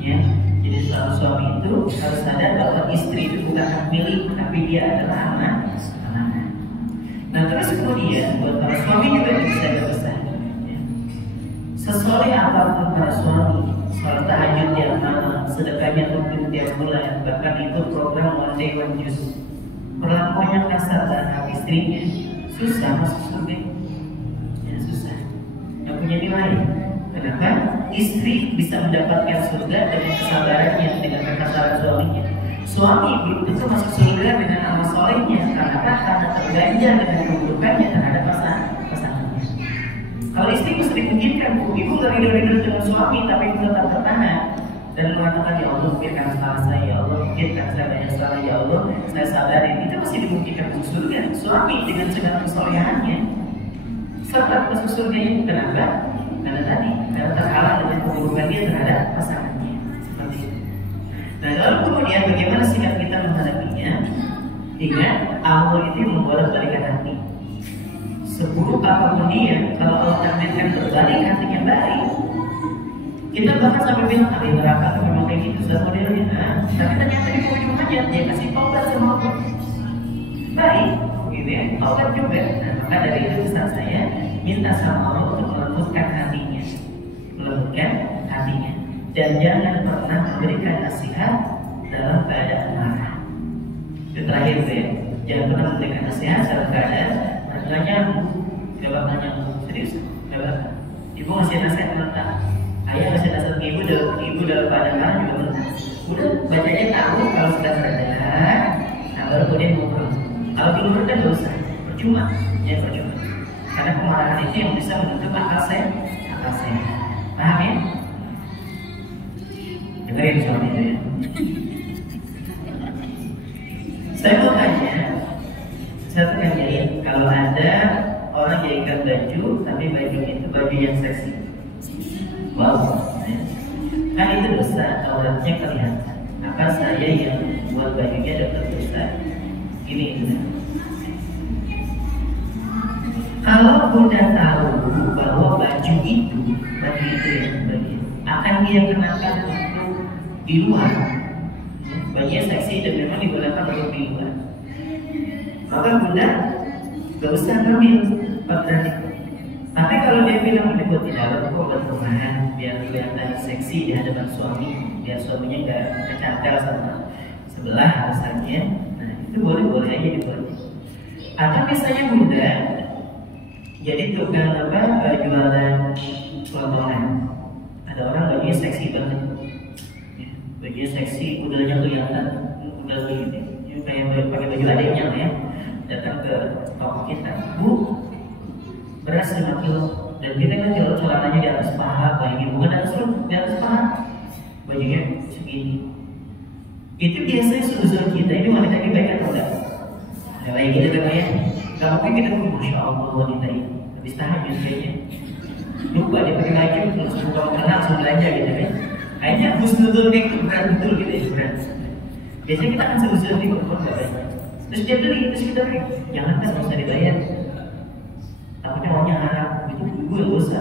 ya. Jadi seorang suami itu harus sadar bahwa istri itu bukan hak milik, tapi dia adalah anak. Nah terus kemudian buat para suami juga bisa berpesan ya. Sesoleh apapun para suami, salat tahajud tiap malam, sedekahnya rutin tiap bulan, bahkan ikut program One Day One Juice, perlakuannya kasar terhadap istrinya, susah masuk surga ya, susah, nggak punya nilai. Kenapa? Istri bisa mendapatkan surga dengan kesabarannya, dengan kekasaran suaminya. Suami belum tentu masuk surga dengan amal solehnya, karena terganjal dengan keburukannya terhadap pasangannya. Kalau istri mesti dimungkinkan, ibu nggak ridho-ridho dengan suami, tapi ibu tetap bertahan dan mengatakan ya Allah, mungkin karena salah saya, ya Allah, mungkin karena saya banyak salah, ya Allah, saya sadarin. Itu masih dimungkinkan masuk surga. Suami dengan segala kesolehannya serta masuk surga ini kenapa? Karena tadi, karena terhalang dengan keburukan dia terhadap pasangannya. Seperti itu. Nah, lalu kemudian bagaimana sikap kita menghadapinya? Ingat, Allah itu membolak-balikan hati. Seburuk apapun dia, kalau Allah takdirkan berbalik hatinya baik, kita bahkan sampai bilang ada neraka itu memang kayak gitu sudah modelnya. Tapi ternyata di ujung aja dia kasih taubat sama Allah. Baik, gitu ya, taubat juga. Nah, maka dari itu pesan saya minta sama Allah untuk melembutkan hatinya, dan jangan pernah memberikan nasihat dalam keadaan marah. Itu terakhir ya, jangan pernah memberikan nasihat dalam keadaan nggak nyambung, nggak bakal nyambung, serius, nggak bakal. Ibu ngasih nasihat mentah, ayah ngasih nasihat ke ibu dalam keadaan marah juga mentah. Udah bacanya tahu kalau sudah sadar, nah baru kemudian ngobrol. Kalau belum berdan nggak usah, percuma, ya percuma. Karena kemarahan itu yang bisa membentuk akal sehat. Paham ya? Dengerin soal itu ya. Saya mau tanyain, kalau ada orang yang ikat baju, tapi baju itu baju yang seksi. Wow, ya. Kan itu dosa, auratnya kelihatan. Apa saya yang buat bajunya dapat dosa? Ini. Kalau Bunda tahu bahwa baju itu akan dia kenakan untuk di luar, bajunya seksi dan memang digunakan untuk di luar, maka Bunda gak usah ngambil pakaian itu. Tapi kalau dia bilang ini buat tidak buat rumahan, biar kelihatan seksi di hadapan suami, biar suaminya gak kecantol sama sebelah alasannya, nah itu boleh aja dibuat. Atau misalnya Bunda jadi tukang jualan kelontongan. Ada orang bajunya seksi banget, bajunya seksi, udahnya kelihatan, udah ini kayak pakai baju adiknya lah ya. Datang ke toko kita, Bu, beras 5 kilo, dan kita kan jual celananya di atas paha, bajunya segini. Itu biasanya suzon kita ini wanita ini baik atau enggak? Nggak baik gitu kan ya? Gak mungkin kita ngomong Masya Allah wanita ini habis tahajud kayaknya lupa dia pakai baju langsung buka makanan langsung belanja gitu kan. Kayaknya husnuzon kayak itu berat betul gitu ya, berat. Biasanya kita akan suzon di perempuan gak baik. Terus dia beli, terus kita beli, jangan kan nggak usah dibayar. Takutnya uangnya haram, itu gue dosa.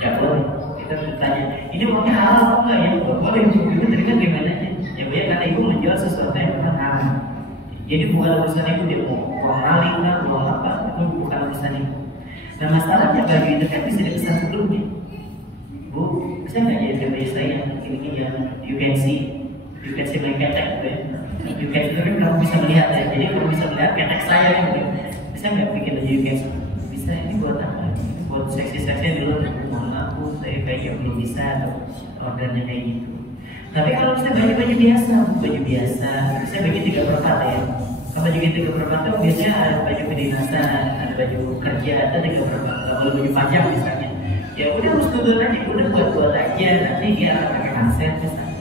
Ya boleh, kita bertanya, ini uangnya halal atau enggak ya? Boleh, itu terima gimana aja. Ya banyak karena ibu menjual sesuatu yang bukan haram. Jadi bukan urusan itu dia mau uang maling lah, uang apa, itu bukan urusan itu. Nah masalahnya baju itu kan bisa dipesan sebelumnya. Bu, bisa nggak jadi baju saya ini yang you can see my ketek gitu ya. You can see kan kamu bisa melihat ya. Jadi kamu bisa melihat ketek saya gitu. Bisa nggak bikin baju you can see? Bisa, ini buat apa? Ini buat seksi-seksi dulu. Mohon maaf bu, saya kayaknya belum bisa atau ordernya kayak gitu. Tapi kalau misalnya baju-baju biasa, bisa bagi 3/4 ya. Kalau baju 3/4 itu biasanya ada baju kedinasan, ada baju kerja, ada 3/4. Kalau baju panjang misalnya, ya udah harus turun aja, udah buat aja. Nanti dia akan pakai handset misalnya.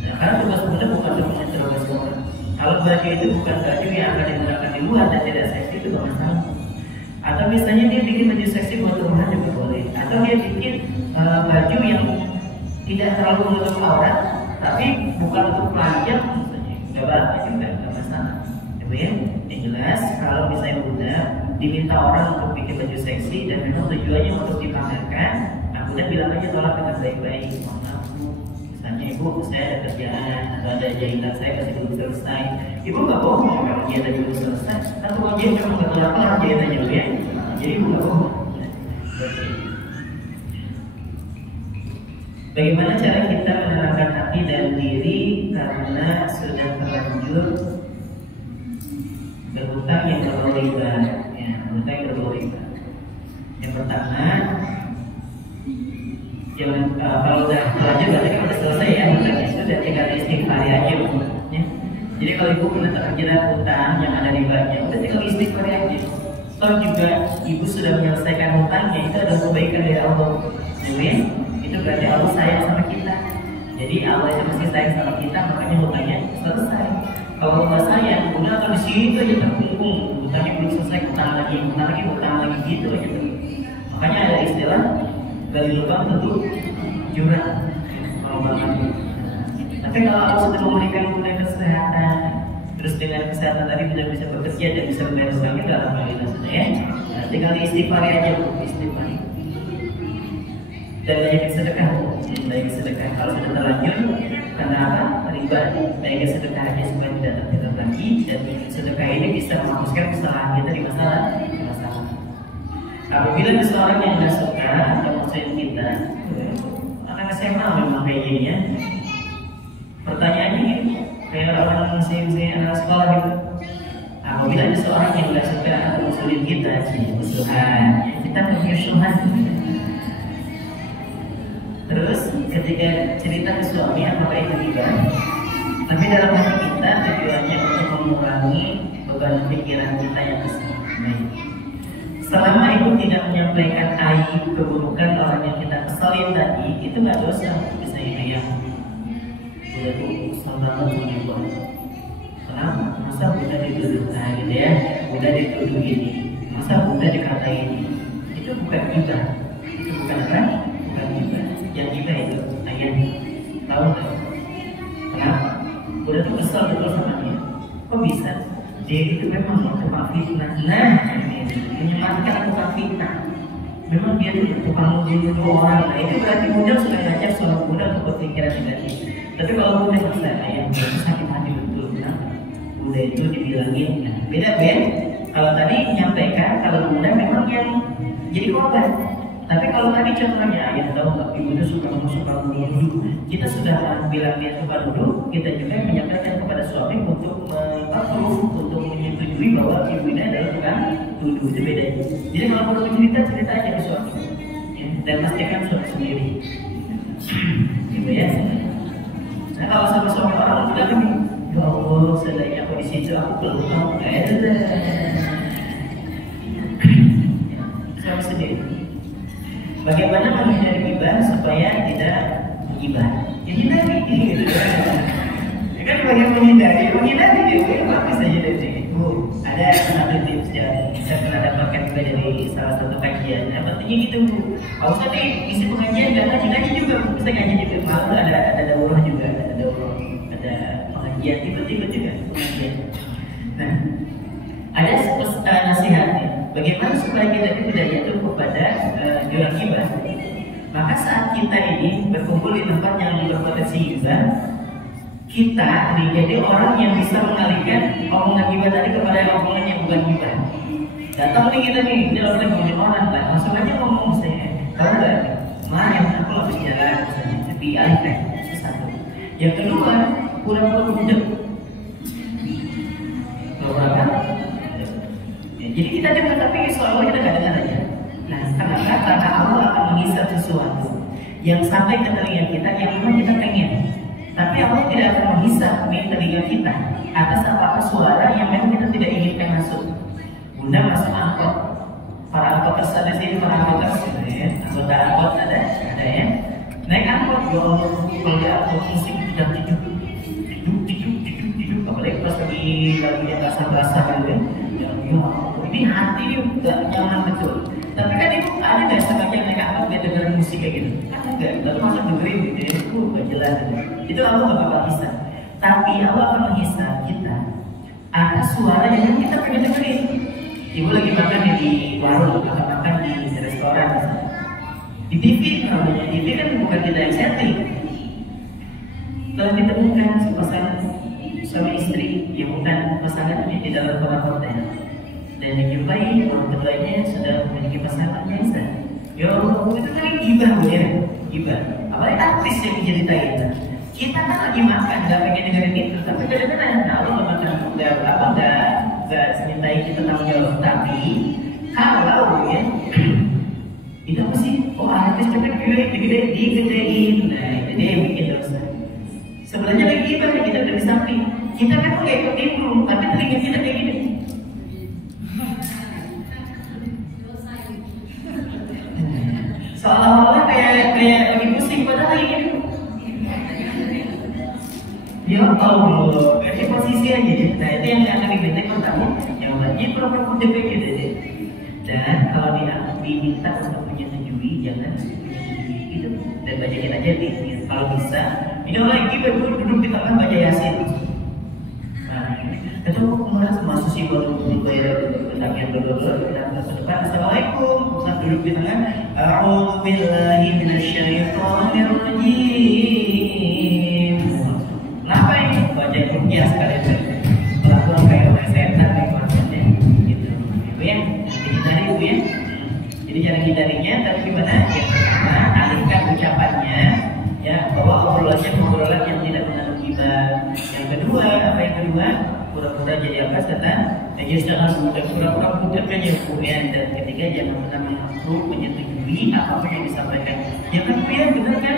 Nah, karena tugas muda bukan untuk menginterogasi orang. Kalau baju itu bukan baju yang akan digunakan di luar dan tidak seksi itu gak masalah. Atau misalnya dia bikin baju seksi buat rumah juga boleh. Atau dia bikin baju yang tidak terlalu menutup aurat, tapi bukan untuk pelajar misalnya, nggak apa-apa juga, nggak masalah. Ya, yang jelas kalau misalnya Bunda diminta orang untuk bikin baju seksi dan memang tujuannya untuk dipamerkan, nah Bunda bilang aja tolak dengan baik-baik. Mohon maaf Bu, misalnya Ibu saya ada kerjaan atau ada jahitan saya masih belum selesai. Ibu nggak bohong kalau jahitan belum selesai. Satu wajib cuma ketolak jahitannya ya. Jadi Ibu nggak bohong. Bagaimana cara kita menenangkan hati dan diri karena sudah terlanjur berhutang yang berbau riba? Ya, berhutang yang berbau riba. Yang pertama, jangan kalau udah terlanjur berarti kan udah selesai ya hutangnya, sudah tinggal istighfar aja ya. Jadi kalau ibu pernah terjerat hutang yang ada ribanya, udah tinggal istighfar aja. Kalau juga ibu sudah menyelesaikan hutangnya, itu adalah kebaikan dari Allah. Jadi itu berarti Allah sayang sama kita. Jadi Allah itu masih sayang sama kita, makanya hutangnya selesai. Kalau Allah sayang, udah atau di situ aja terkungkung, hutangnya belum selesai, hutang lagi gitu aja. Makanya ada istilah gali lubang tentu jurang. Tapi kalau Allah sudah memberikan Bunda kesehatan, terus dengan kesehatan tadi Bunda bisa bekerja dan bisa membayar hutangnya, dalam hal sudah ya. Nah, tinggal istighfar aja, istighfar. Dan banyak sedekah, banyak sedekah. Kalau sudah terlanjur, karena apa? Riba, banyak sedekah aja supaya tidak terjerat lagi. Dan sedekah ini bisa menghapuskan kesalahan kita di masalah. Apabila ada seorang yang tidak suka atau musuhin kita, anak SMA memang kayak gini ya. Pertanyaannya ini kayak orang anak sekolah gitu. Apabila ada seorang yang tidak suka atau musuhin kita, musuhan, kita bermusuhan. Terus ketika cerita ke suami apakah itu riba? Tapi dalam hati kita tujuannya untuk mengurangi beban pikiran kita yang besar. Selama ibu tidak menyampaikan aib keburukan orang yang kita kesalin tadi, itu nggak dosa. Misalnya yang udah tuh kesal banget sama ibu. Kenapa? Masa udah dituduh, nah gitu ya, udah dituduh ini, masa udah dikata ini, itu bukan riba, itu bukan apa? Bukan riba. Yang kita itu ayat tahu nggak? Kenapa? Udah tuh kesal betul sama dia. Kok bisa? Dia itu memang tukang fitnah. Nah, menyematkan tukang fitnah. Memang dia itu tukang membunuh orang. Nah itu berarti Bunda sudah ngajak seorang Bunda untuk berpikiran negatif. Tapi kalau Bunda merasa ayat dia itu sakit hati betul, kenapa? Bunda itu dibilangin, nah, beda Ben. Kalau tadi menyampaikan, kalau Bunda memang yang jadi korban. Tapi kalau tadi contohnya ayah tahu nggak, ibu itu suka menuduh. Kita sudah bilang dia suka nuduh, kita juga menyampaikan kepada suami untuk untuk menyetujui bahwa ibu ini adalah tukang nuduh. Itu beda. Jadi kalau perlu cerita aja ke suami, ya, dan pastikan suami sendiri. Gitu ya. Nah kalau sama suami orang udah kan, ya Allah, seandainya aku di situ aku perlu kamu nggak ada. Suami sendiri. Bagaimana menghindari riba supaya tidak gibah. Ya hindari gitu. Ya kan bagian menghindari dia bagus aja dari itu. Ada satu tips yang saya pernah dapatkan juga dari salah satu kajian. Artinya gitu Bu. Kalau usah nih isi pengajian dan ngaji juga, bisa ngaji juga. Malu ada daurah juga, ada pengajian ikut juga pengajian. Nah, ada nasihatnya. Bagaimana supaya kita tidak jatuh kepada jurang gibah? Maka saat kita ini berkumpul di tempat yang berpotensi gibah, kita jadi orang yang bisa mengalihkan omongan gibah tadi kepada omongan yang bukan gibah. Datang nih kita nih, dia lagi ngomongin orang lah, langsung aja ngomong saya, tahu nggak? Kemarin aku habis jalan, misalnya, tapi alihkan satu. Yang kedua, pura-pura budek. Pura-pura. Jadi kita dengar tapi seolah-olah kita nggak dengar aja. Nah, kenapa? Karena Allah akan menghisap sesuatu yang sampai ke telinga kita yang memang kita pengen. Tapi Allah tidak akan menghisap di telinga kita atas apa-apa suara yang memang kita tidak inginkan masuk. Bunda masuk angkot, para angkoters ada sini, para angkoters ya, anggota angkot ada ya. Naik angkot, ya Allah, kalau di angkot musik sedang tidur, apalagi pas lagi yang rasa-rasa gitu ya. Ini hati ini udah nyaman betul. Tapi kan itu ada nggak sebagian naik angkot dia dengerin musik kayak gitu? Kan enggak, lalu masa dengerin gitu ya, itu nggak jelas gitu. Itu Allah nggak bakal hisap. Tapi Allah akan menghisap kita atas suara yang kita pengen dengerin. Ibu lagi makan di warung atau makan di restoran misalnya. Di TV, namanya TV kan bukan kita yang setting. Kalau ditemukan sepasang suami istri yang bukan pasangannya di dalam hotel dan dijumpai orang keduanya sudah memiliki pasangan biasa. Ya Allah, itu kan gibah ya, gibah. Apalagi artis yang diceritain. Kita kan lagi makan, nggak pengen dengerin itu, tapi kadang-kadang Allah nggak semintai kita tanggung jawab. Tapi kalau ya itu apa sih? Oh artis cepet digedein, nah itu dia yang bikin dosa. Sebenarnya lagi gibah kita udah di samping. Kita kan nggak ikut nimbrung, tapi telinga kita kayak gini. Seolah-olah kayak lagi pusing padahal lagi gini. Ya Allah, jadi posisi aja. Nah itu yang akan dibentuk pertama, yang wajib program DPG deh. Dan kalau diminta untuk menyetujui, jangan menyetujui itu dan bacain aja di kalau bisa. Ini lagi duduk di tengah baca Yasin. Itu kemudian masuk si baru dibayar yang berdua dan ke depan. Assalamualaikum. Saat duduk di tengah. A'udzubillahi minasyaitonir rajim. Kenapa ini? Baca ruqyah sekali itu. Melakukan kayak setan nih konsepnya. Gitu. Itu ya. Dihindari Bu ya. Jadi jangan hindarinya, tapi gimana? Yang pertama, alihkan ucapannya ya bahwa obrolan yang tidak mengandung gibah. Yang kedua, apa yang kedua? Pura-pura jadi apa setan? Jadi jangan pura-pura budak aja kemudian. Dan ketiga, jangan pernah mengaku menyetujui apapun yang disampaikan. Jangan ya benar kan?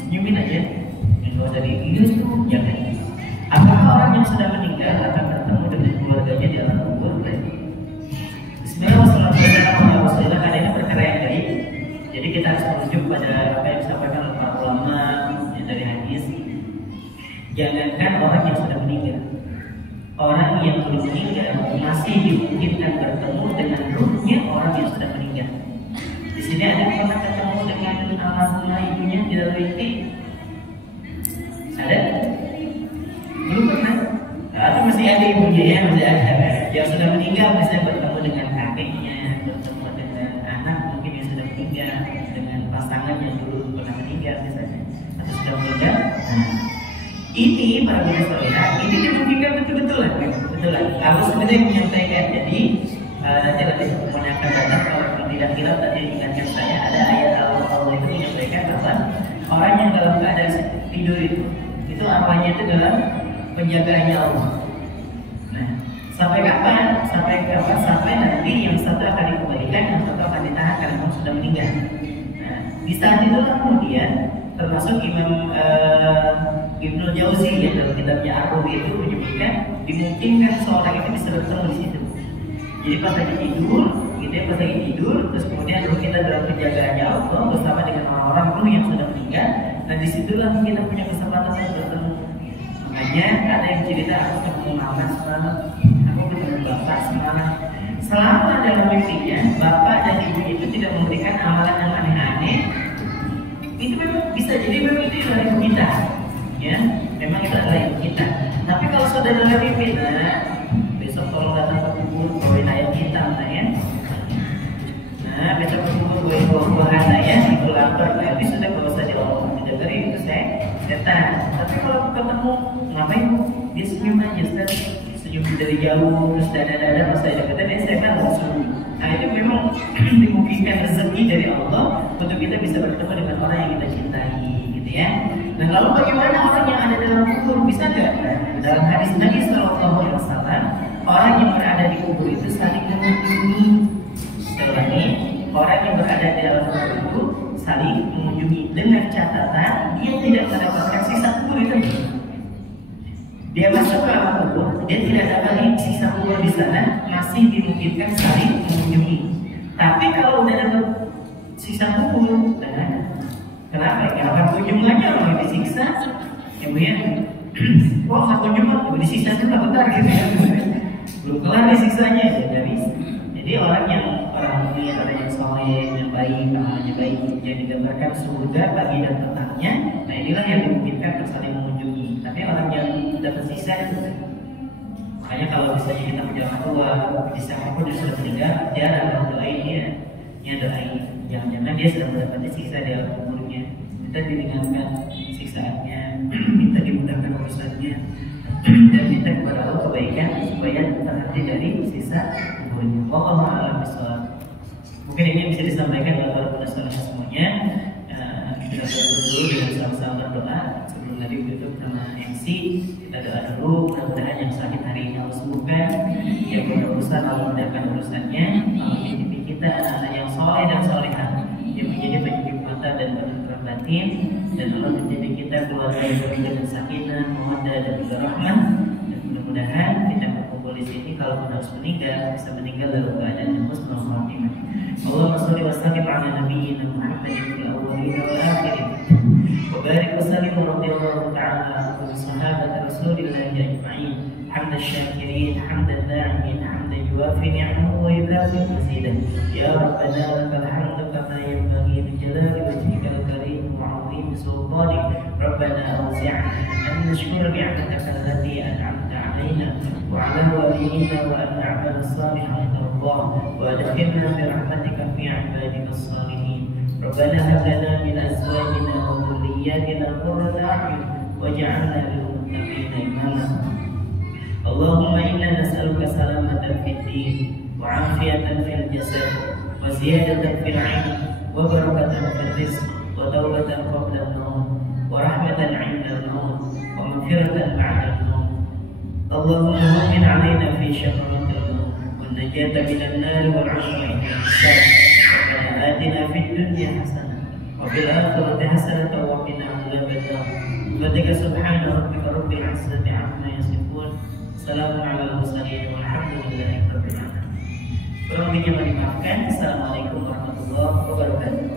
Senyumin aja. Kalau dari itu jangan. Apakah orang yang sudah meninggal akan bertemu dengan keluarganya di alam kubur? Bismillahirrahmanirrahim. Karena ini perkara yang baik. Jadi kita harus merujuk pada apa yang disampaikan oleh para ulama dari hadis. Jangankan orang yang sudah meninggal, orang yang belum meninggal masih dimungkinkan bertemu dengan ruhnya orang yang sudah meninggal. Di sini ada yang pernah ketemu dengan almarhumah ibunya di dalam mimpi? Ada? Belum pernah? Atau masih ada ibunya ya, masih ada. Yang sudah meninggal bisa bertemu dengan kakeknya, bertemu dengan anak mungkin yang sudah meninggal, dengan pasangan yang dulu pernah meninggal misalnya, atau sudah meninggal. Nah, ini para pemirsa, ini dimungkinkan betul-betulan. Aku sebenarnya menyampaikan, jadi nanti pertemuan yang akan datang kalau tidak hilang tadi ingatkan saya ada ayat Allah itu menyampaikan bahwa orang yang dalam keadaan tidur itu apanya itu dalam penjagaannya Allah. Nah, sampai kapan? Sampai nanti yang satu akan dikembalikan, yang satu akan ditahan karena memang sudah meninggal. Nah, di saat itu kemudian termasuk Imam Ibnu Jauzi yang dalam kitabnya Ar-Ruh itu menyebutkan dimungkinkan seorang itu bisa bertemu di situ. Jadi pas lagi tidur, gitu ya, pas lagi tidur, terus kemudian roh kita dalam penjagaannya Allah bersama dengan orang-orang roh yang sudah meninggal, Nah disitulah kita punya kesempatan untuk bertemu. Makanya ada yang cerita, aku ketemu mama semalam, aku ketemu bapak semalam. Selama dalam mimpinya bapak dan ibu itu tidak memberikan amalan yang aneh-aneh, itu memang bisa jadi memang itu adalah ibu kita, ya, memang itu adalah ibu kita. Tapi kalau sudah dalam mimpi, nah besok tolong datang ke kubur bawain ayam hitam, nah ya. Nah besok ke kubur bawain buah-buahan, nah ya, itu lapar, tapi sudah gak usah jawab, tidak itu saya setan. Tapi kalau ketemu ngapain? Dia senyum aja, Ustaz. Senyum dari jauh, terus dada-dada pas saya deketin, saya kan langsung. Nah itu memang dimungkinkan rezeki dari Allah untuk kita bisa bertemu dengan orang yang kita cintai, gitu ya. Nah lalu bagaimana orang yang ada dalam kubur, bisa nggak? Dalam hadis Nabi SAW, orang yang berada di kubur itu saling mengunjungi. Setelah ini, orang yang berada di dalam kubur itu saling mengunjungi dengan catatan dia tidak mendapatkan sisa kubur itu. Dia masuk ke alam kubur, dia tidak dapat sisa kubur di sana, masih dimungkinkan saling mengunjungi. Tapi kalau udah dapat sisa kubur, nah, kenapa? Karena kunjungannya orang disiksa, kemudian, wah nggak kunjungan, disiksa juga bentar gitu ya, belum kelar disiksanya, ya bisa. Jadi orang mukmin, orang yang soleh, yang baik, amalnya baik, yang digambarkan surga pagi dan petangnya, nah inilah yang dimungkinkan untuk saling mengunjungi. Tapi orang yang dapat sisa itu, makanya kalau misalnya kita punya orang tua, bisa pun dia sudah meninggal, dia akan doain dia doain. Jangan-jangan dia sudah mendapatkan siksa di alam kuburnya, kita diringankan siksaannya, minta dimudahkan urusannya, dan minta kepada Allah kebaikan supaya terhenti dari sisa kuburnya. Wallahu a'lam bishawab. Mungkin ini bisa disampaikan oleh para penasihat semuanya. Kita berdoa dulu dengan sama-sama berdoa sebelum tadi begitu sama MC. Kita doa dulu, mudah-mudahan yang sakit hari ini Allah sembuhkan, yang berurusan Allah mudahkan urusannya, Allah mendidik kita anak-anak yang soleh dan solehah, yang menjadi penyakit mata dan penyakit batin, dan Allah mendidik kita keluarga yang penuh dengan sakinah, mawaddah dan juga rahmah. Dan mudah-mudahan kita berkumpul di sini, kalau harus meninggal bisa meninggal dalam keadaan yang husnul khatimah. Allahumma shalli wa sallim ala nabiyyina Muhammadin fil awwalin wal akhirin. Wa barik wa sallim radhiyallahu ta'ala an sahabati Rasulillahi ajma'in. Hamdan syakirin, hamdan da'imin, hamdan yuwafi ni'amahu wa yukafi mazidah. Ya Rabbana lakal hamdu kama yanbaghi li jalali wajhikal karim wa 'azimi sultanik. Rabbana awzi'na an nashkura ni'mataka allati an'amta 'alaina wa 'ala walidina wa an na'mal salihan tardah wa adkhilna bi rahmatika fi 'ibadika as-salihin. Rabbana hab lana min azwajina wa dhurriyyatina qurrata a'yun waj'alna lil muttaqina imama. Allahumma inna nas'aluka salamatan fid din wa 'afiyatan fil jasad wa ziyadatan fil 'ilm wa barakatan fil rizq wa tawbatan qabla an-nawm wa rahmatan 'inda al-maut wa maghfiratan ba'da al-maut. Allahumma hammin 'alaina fi syafaratil maut wa najata minan nar wal 'afwa 'inda al-hisab. Rabbana atina fid dunya hasanah wa fil akhirati hasanah wa qina adzaban nar. Subhanaka subhana rabbika rabbil 'izzati 'amma yasifun. Assalamualaikum warahmatullahi wabarakatuh. Kurang lebihnya dimaafkan. Assalamualaikum warahmatullahi wabarakatuh.